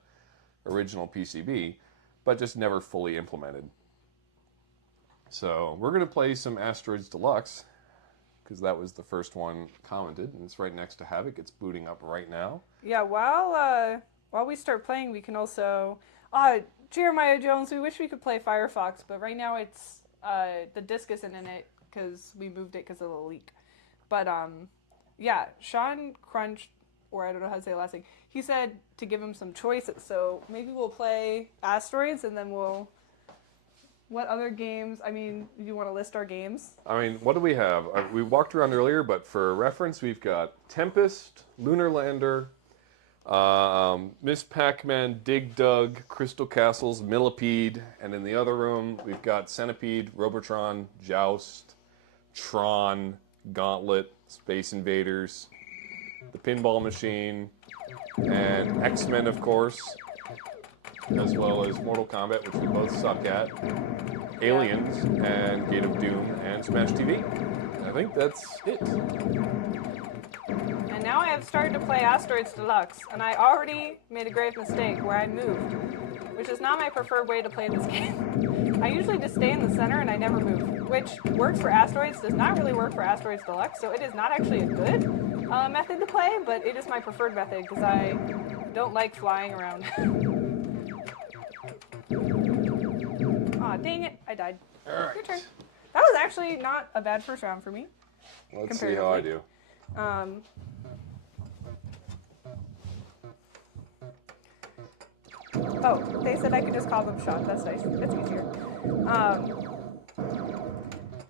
original PCB, but just never fully implemented. So we're going to play some Asteroids Deluxe, because that was the first one commented, and it's right next to Havoc. It's booting up right now. Yeah, while we start playing, we can also... Jeremiah Jones, we wish we could play Firefox, but right now it's... the disk isn't in it because we moved it because of the leak. But, yeah, Sean Crunch, or I don't know how to say the last thing, he said to give him some choices, so maybe we'll play Asteroids, and then we'll... What other games? I mean, you want to list our games? I mean, what do we have? We walked around earlier, but for reference, we've got Tempest, Lunar Lander, Miss Pac-Man, Dig Dug, Crystal Castles, Millipede, and in the other room, we've got Centipede, Robotron, Joust, Tron, Gauntlet, Space Invaders, the Pinball Machine, and X-Men, of course, as well as Mortal Kombat, which we both suck at, Aliens, and Gate of Doom, and Smash TV. I think that's it. And now I have started to play Asteroids Deluxe, and I already made a grave mistake where I moved, which is not my preferred way to play this game. I usually just stay in the center and I never move, which works for Asteroids, does not really work for Asteroids Deluxe, so it is not actually a good method to play, but it is my preferred method because I don't like flying around. Aw, dang it, I died. All right. Your turn. That was actually not a bad first round for me. Let's see how I do. Oh, they said I could just call them Sean. That's nice. That's easier.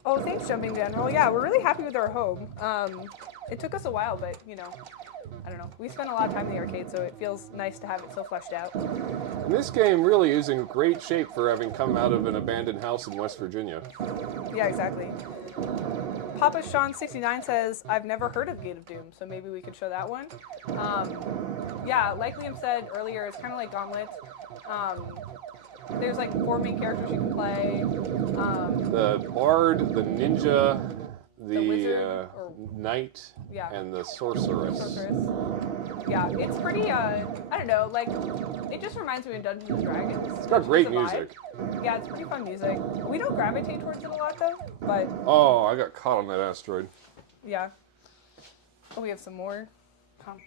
Oh, thanks, Jumping General. Yeah, we're really happy with our home. It took us a while, but, you know, I don't know. We spent a lot of time in the arcade, so it feels nice to have it so fleshed out. And this game really is in great shape for having come out of an abandoned house in West Virginia. Yeah, exactly. Papa Sean69 says, I've never heard of Gate of Doom, so maybe we could show that one. Yeah, like Liam said earlier, it's kind of like Gauntlet. There's like 4 main characters you can play. The Bard, the Ninja, the Wizard, Knight, yeah. and the Sorceress. Yeah, it's pretty, I don't know, like, it just reminds me of Dungeons and Dragons. It's got great It's a vibe. music. Yeah, it's pretty fun music. We don't gravitate towards it a lot, though, but, Oh, I got caught on that asteroid. yeah. Oh, we have some more comments.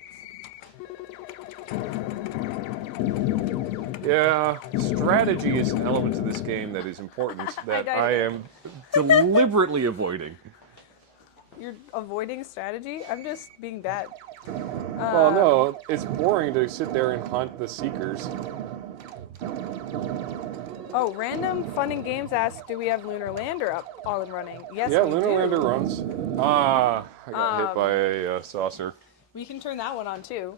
Yeah, strategy is an element to this game that is important that I am deliberately avoiding. You're avoiding strategy? I'm just being bad. Well, no, it's boring to sit there and hunt the Seekers. Oh, Random Fun and Games asks, do we have Lunar Lander up all and running? Yes, Yeah, we Lunar do. Lander runs. Ah, I got hit by a saucer. We can turn that one on, too.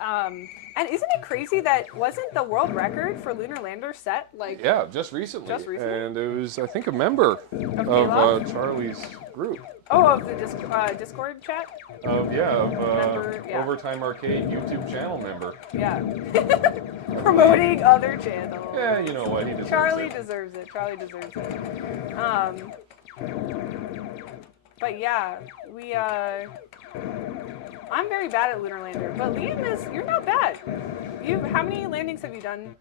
And isn't it crazy that wasn't the world record for Lunar Lander set? Like, Yeah, just recently. Just recently? And it was, I think, a member of K-Love? Charlie's group. Oh, of the Discord chat? Member, yeah. Overtime Arcade YouTube channel member. Yeah. Promoting other channels. Yeah, you know what, he deserves Charlie it. deserves it. Charlie deserves it. But yeah, we, I'm very bad at Lunar Lander, but Liam you're not bad. How many landings have you done?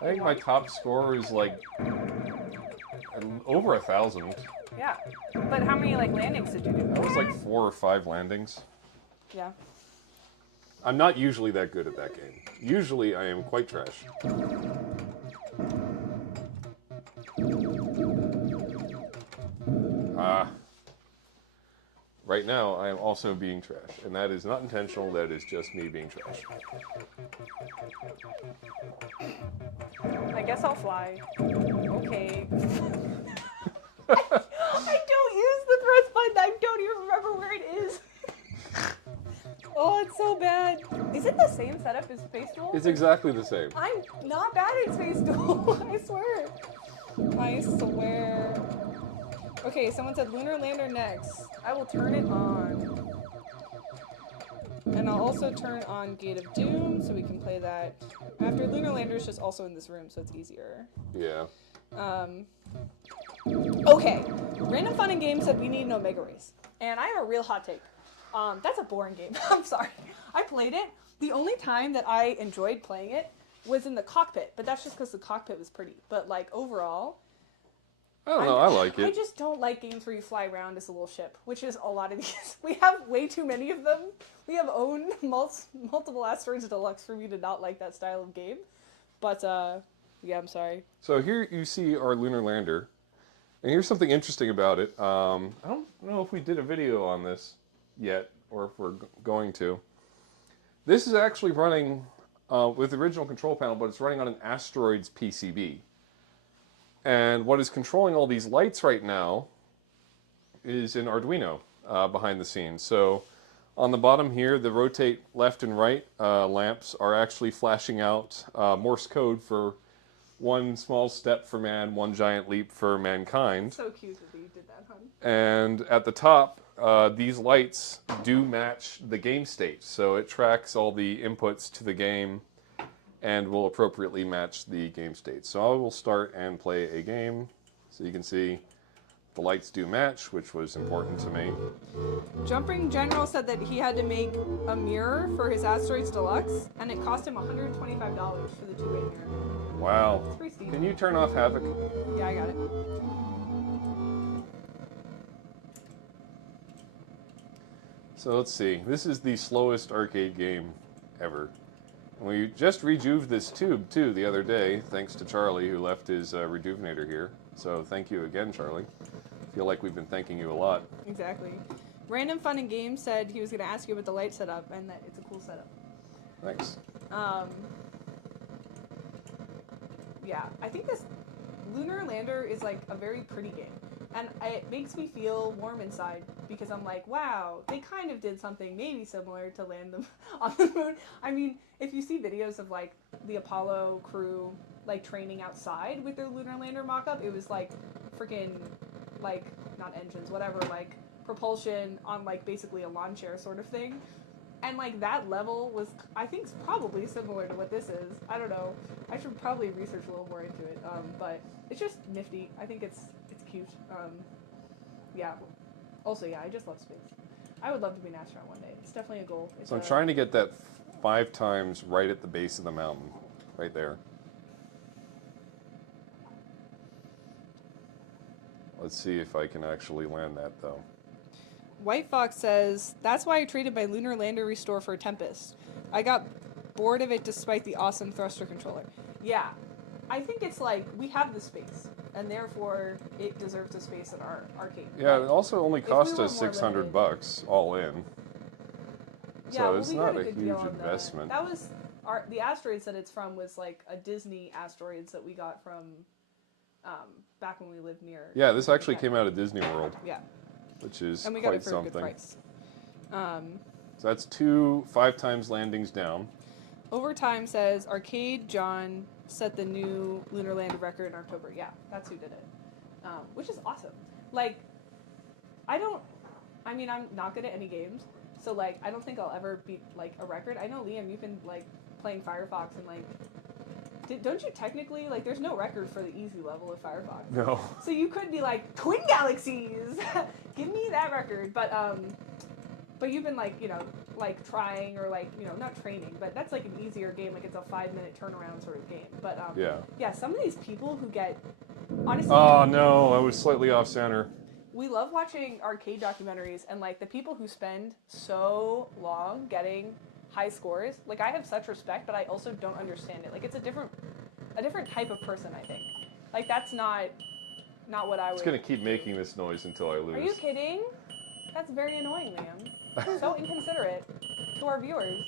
I think my top score is like over 1,000. Yeah. But how many, like, landings did you do? That was like 4 or 5 landings. Yeah. I'm not usually that good at that game. Usually I am quite trash. right now I am also being trash. And that is not intentional, that is just me being trash. I guess I'll fly. Okay. I don't use the thrust button. I don't even remember where it is. Oh, it's so bad. Is it the same setup as Space Duel? It's exactly the same. I'm not bad at Space Duel. I swear. I swear. Okay, someone said Lunar Lander next. I will turn it on. And I'll also turn on Gate of Doom so we can play that after. Lunar Lander is just also in this room, so it's easier. Yeah. Okay. Random Fun and Games said we need an Omega Race. And I have a real hot take. That's a boring game. I'm sorry. I played it. The only time that I enjoyed playing it was in the cockpit, but that's just because the cockpit was pretty. But like overall, I don't know, I like I it. just don't like games where you fly around as a little ship, which is a lot of these. We have way too many of them. We have owned multiple Asteroids Deluxe for me to not like that style of game. But yeah, I'm sorry. So here you see our lunar lander. And here's something interesting about it. I don't know if we did a video on this yet, or if we're going to. This is actually running with the original control panel, but it's running on an Asteroids PCB. And what is controlling all these lights right now is an Arduino behind the scenes. So on the bottom here, the rotate left and right lamps are actually flashing out Morse code for one small step for man, one giant leap for mankind. So cute that you did that, hon. And at the top, these lights do match the game state. So it tracks all the inputs to the game and will appropriately match the game state. So I will start and play a game. So you can see the lights do match, which was important to me. Jumping General said that he had to make a mirror for his Asteroids Deluxe, and it cost him $125 for the two-way mirror. Wow. It's pretty steep. Can you turn off Havoc? Yeah, I got it. So let's see. This is the slowest arcade game ever. We just rejuvened this tube, too, the other day, thanks to Charlie, who left his rejuvenator here. So thank you again, Charlie. I feel like we've been thanking you a lot. Exactly. Random Fun and Games said he was going to ask you about the light setup, and that it's a cool setup. Thanks. Yeah, I think this Lunar Lander is like a very pretty game. And it makes me feel warm inside because I'm like, wow, they kind of did something maybe similar to land them on the moon. I mean, if you see videos of like the Apollo crew like training outside with their Lunar Lander mock-up, it was like freaking like, not engines, whatever, like propulsion on like basically a lawn chair sort of thing. And like that level was, I think, probably similar to what this is. I don't know. I should probably research a little more into it. But it's just nifty. I think it's cute. Yeah. Also, yeah, I just love space. I would love to be an astronaut one day. It's definitely a goal. So I'm trying to get that 5 times right at the base of the mountain, right there. Let's see if I can actually land that, though. White Fox says, that's why I traded my Lunar Lander Restore for Tempest. I got bored of it despite the awesome thruster controller. Yeah, I think it's like, we have the space, and therefore it deserves a space in our arcade. Yeah, Like, it also only cost us more $600 all in. yeah, So well, it's we not got a good huge deal on investment. that was the asteroids that it's from was like a Disney asteroids that we got from back when we lived near. Yeah, this actually came out of Disney World, Yeah, which is and we got quite it for something. a good price. So that's 2 5 times landings down. Overtime says Arcade John set the new Lunar Lander record in October. Yeah, that's who did it, which is awesome. Like, I mean, I'm not good at any games, so like, I don't think I'll ever beat like a record. I know, Liam, you've been like playing Firefox and like, don't you technically, like, there's no record for the easy level of Firefox. No. So you could be like, Twin Galaxies, give me that record. But you've been like, you know, like trying or like, you know, not training, but that's like an easier game. Like it's a 5-minute turnaround sort of game. But yeah, some of these people who get, honestly. Oh no, I was slightly off center. We love watching arcade documentaries, and like the people who spend so long getting high scores, like I have such respect, but I also don't understand it. Like it's a different type of person, I think. Like that's not what I would. It's gonna keep making this noise until I lose. Are you kidding? That's very annoying, Liam. So inconsiderate to our viewers.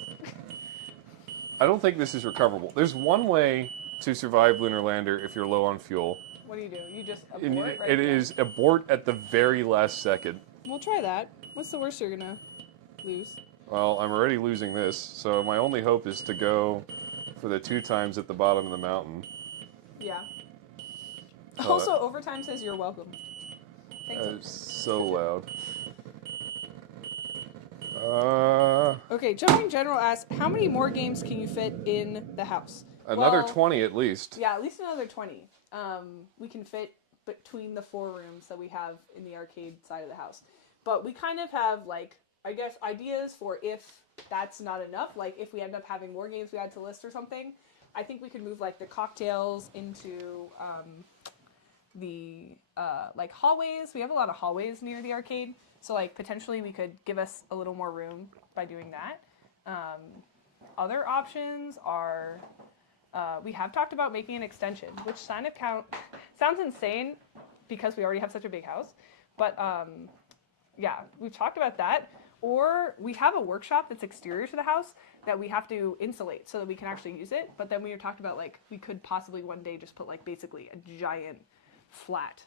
I don't think this is recoverable. There's one way to survive Lunar Lander if you're low on fuel. What do? You just And abort right it there? is abort at the very last second. We'll try that. What's the worst you're gonna lose? Well, I'm already losing this, so my only hope is to go for the 2 times at the bottom of the mountain. Yeah. Oh, Also, overtime says you're welcome. Thanks. It's so loud. Okay, Joey General asks, how many more games can you fit in the house? Another Well, 20 at least. Yeah, at least another 20. We can fit between the 4 rooms that we have in the arcade side of the house. But we kind of have, like, I guess, ideas for if that's not enough. Like, if we end up having more games we had to list or something, I think we could move, like, the cocktails into the, like, hallways. We have a lot of hallways near the arcade. So, like, potentially we could give us a little more room by doing that. Other options are... we have talked about making an extension, which sounds insane because we already have such a big house. But yeah, we've talked about that. Or we have a workshop that's exterior to the house that we have to insulate so that we can actually use it. But then we talked about, like, we could possibly one day just put, like, basically a giant flat.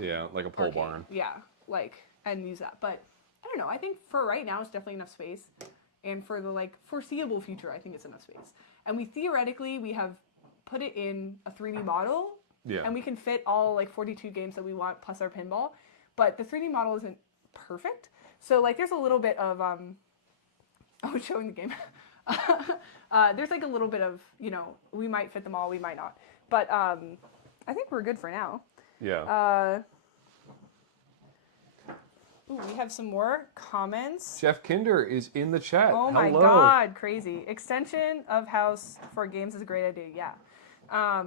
Yeah, like a pole arcade. barn. Yeah, like, and use that. But I don't know. I think for right now, it's definitely enough space. And for the, like, foreseeable future, I think it's enough space. And we have put it in a 3D model. Yeah. And we can fit all, like, 42 games that we want plus our pinball. But the 3D model isn't perfect. So, like, there's a little bit of, it's showing the game. There's, like, a little bit of, you know, we might fit them all, we might not. But I think we're good for now. Yeah. Ooh, we have some more comments. Jeff Kinder is in the chat. Oh my Hello. God, crazy. Extension of house for games is a great idea, yeah.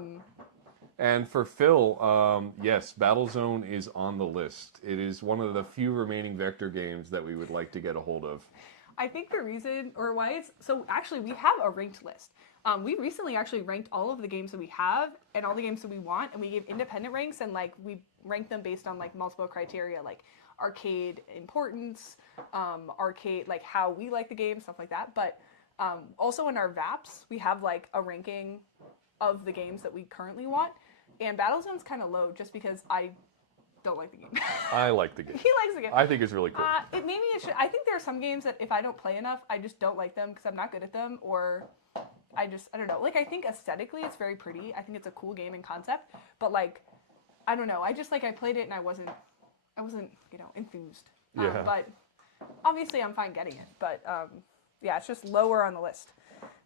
And for Phil, yes, Battlezone is on the list. It is one of the few remaining Vector games that we would like to get a hold of. I think the reason, or why it's, so actually we have a ranked list. We recently actually ranked all of the games that we have and all the games that we want, and we gave independent ranks, and, like, we ranked them based on, like, multiple criteria, like arcade importance, arcade, like, how we like the game, stuff like that. But also in our VAPs, we have, like, a ranking of the games that we currently want, and Battlezone's kind of low just because I don't like the game. I like the game. He likes the game. I think it's really cool. I think there are some games that if I don't play enough, I just don't like them because I'm not good at them, or I don't know. Like, I think aesthetically it's very pretty. I think it's a cool game in concept, but, like, I don't know. I just, like, I played it and I wasn't, you know, enthused. Yeah. But obviously I'm fine getting it. But yeah, it's just lower on the list.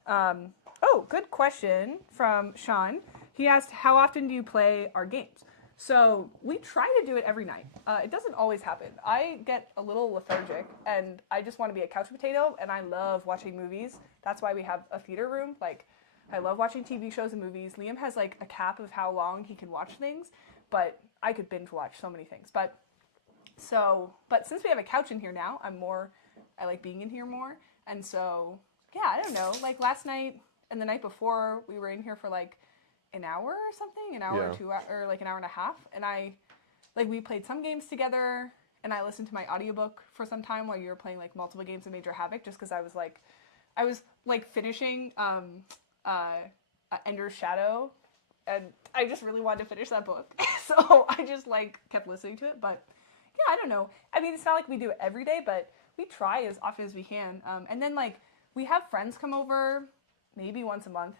Oh, good question from Sean. He asked, how often do you play our games? So we try to do it every night. It doesn't always happen. I get a little lethargic and I just want to be a couch potato, and I love watching movies. That's why we have a theater room. Like, I love watching TV shows and movies. Liam has, like, a cap of how long he can watch things, but I could binge watch so many things. But since we have a couch in here now, I like being in here more. And so, yeah, I don't know. Like, last night and the night before, we were in here for, like, an hour or something, an hour or 2 hours, or like an hour and a half, and we played some games together, and I listened to my audiobook for some time while you were playing, like, multiple games of Major Havoc, just because I was finishing Ender's Shadow, and I just really wanted to finish that book, so I just, like, kept listening to it. But yeah, I don't know. I mean, it's not like we do it every day, but we try as often as we can, and then, like, we have friends come over maybe once a month,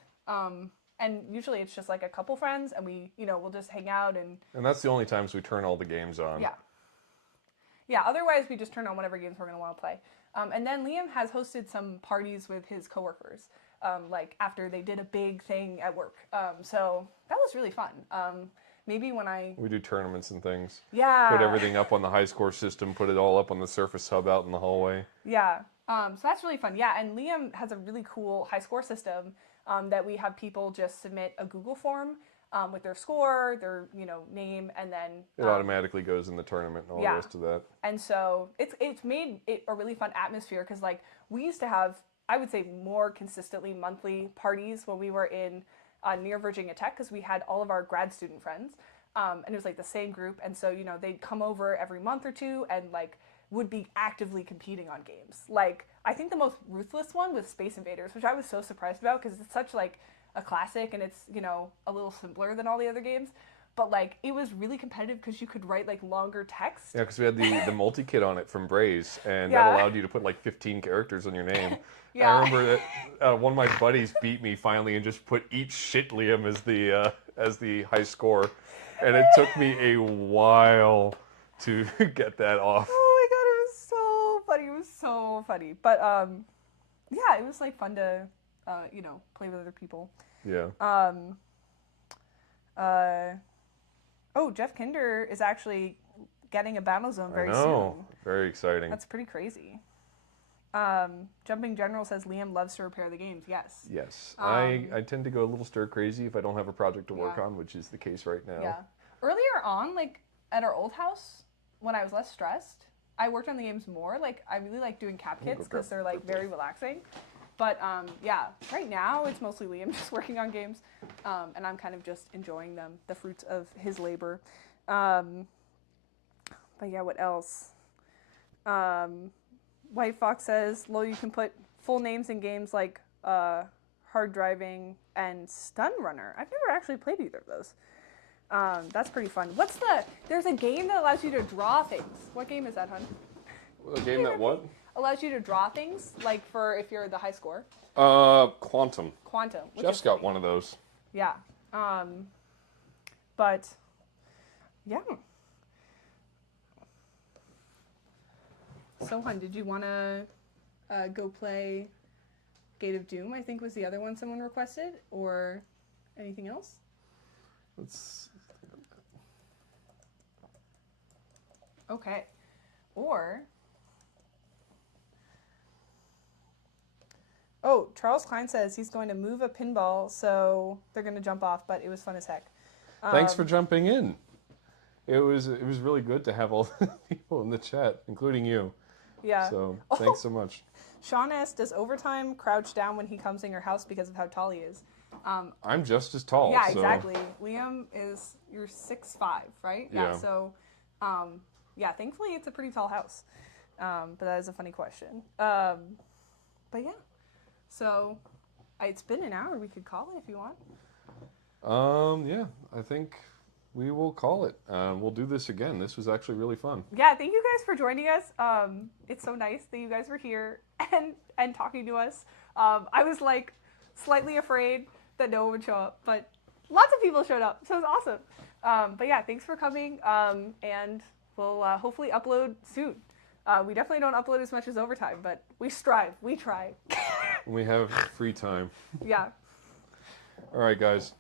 and usually it's just, like, a couple friends, and we'll just hang out and that's the only times we turn all the games on. Yeah. Yeah, otherwise we just turn on whatever games we're going to want to play. And then Liam has hosted some parties with his coworkers, like, after they did a big thing at work. So that was really fun. Maybe when We do tournaments and things. Yeah. Put everything up on the high score system, put it all up on the Surface Hub out in the hallway. Yeah. So that's really fun. Yeah, and Liam has a really cool high score system that we have people just submit a Google form with their score, their name, and then It automatically goes in the tournament and all the rest of that. And so it's made it a really fun atmosphere because, like, we used to have, I would say, more consistently monthly parties when we were in near Virginia Tech, because we had all of our grad student friends, and it was, like, the same group, and so they'd come over every month or two, and, like, would be actively competing on games. Like, I think the most ruthless one was Space Invaders, which I was so surprised about because it's such like a classic and it's, you know, a little simpler than all the other games. But like, it was really competitive because you could write like longer text. Yeah, because we had the multi-kit on it from Braze, and Yeah. that allowed you to put like 15 characters on your name. Yeah. I remember that one of my buddies beat me finally and just put each shit Liam as the high score, and it took me a while to get that off. Oh my god, it was so funny. It was so funny. But yeah, it was like fun to you know, play with other people. Yeah. Oh, Jeff Kinder is actually getting a Battlezone very I know. soon. Very exciting. That's pretty crazy. Jumping General says Liam loves to repair the games. Yes. Yes. I tend to go a little stir crazy if I don't have a project to work Yeah. on, which is the case right now. Yeah. Earlier on, like at our old house, when I was less stressed, I worked on the games more. Like I really like doing cap kits because they're like very relaxing. But yeah, right now it's mostly Liam just working on games, and I'm kind of just enjoying them, the fruits of his labor. But yeah, what else? White Fox says, "Lo, you can put full names in games like Hard Driving and Stun Runner." I've never actually played either of those. That's pretty fun. There's a game that allows you to draw things. What game is that, hun? A game that what? Allows you to draw things, like for if you're the high score. Quantum. Quantum. Which Jeff's is got sweet. one of those. Yeah. But yeah. So, hun, did you want to go play Gate of Doom? I think was the other one someone requested, or anything else? Let's. Okay. Or. Oh, Charles Klein says he's going to move a pinball, so they're going to jump off, but it was fun as heck. Thanks for jumping in. It was really good to have all the people in the chat, including you. Yeah. So thanks so much. Sean asks, does Overtime crouch down when he comes in your house because of how tall he is? I'm just as tall. Yeah, so. exactly. Liam you're 6'5", right? Yeah. So, yeah, thankfully it's a pretty tall house. But that is a funny question. But yeah. So, it's been an hour. We could call it if you want. Yeah, I think we will call it. We'll do this again. This was actually really fun. Yeah, thank you guys for joining us. It's so nice that you guys were here and talking to us. I was like slightly afraid that no one would show up, but lots of people showed up, so it was awesome. But yeah, thanks for coming, and we'll hopefully upload soon. We definitely don't upload as much as Overtime, but we strive. We try. When we have free time. Yeah. All right, guys.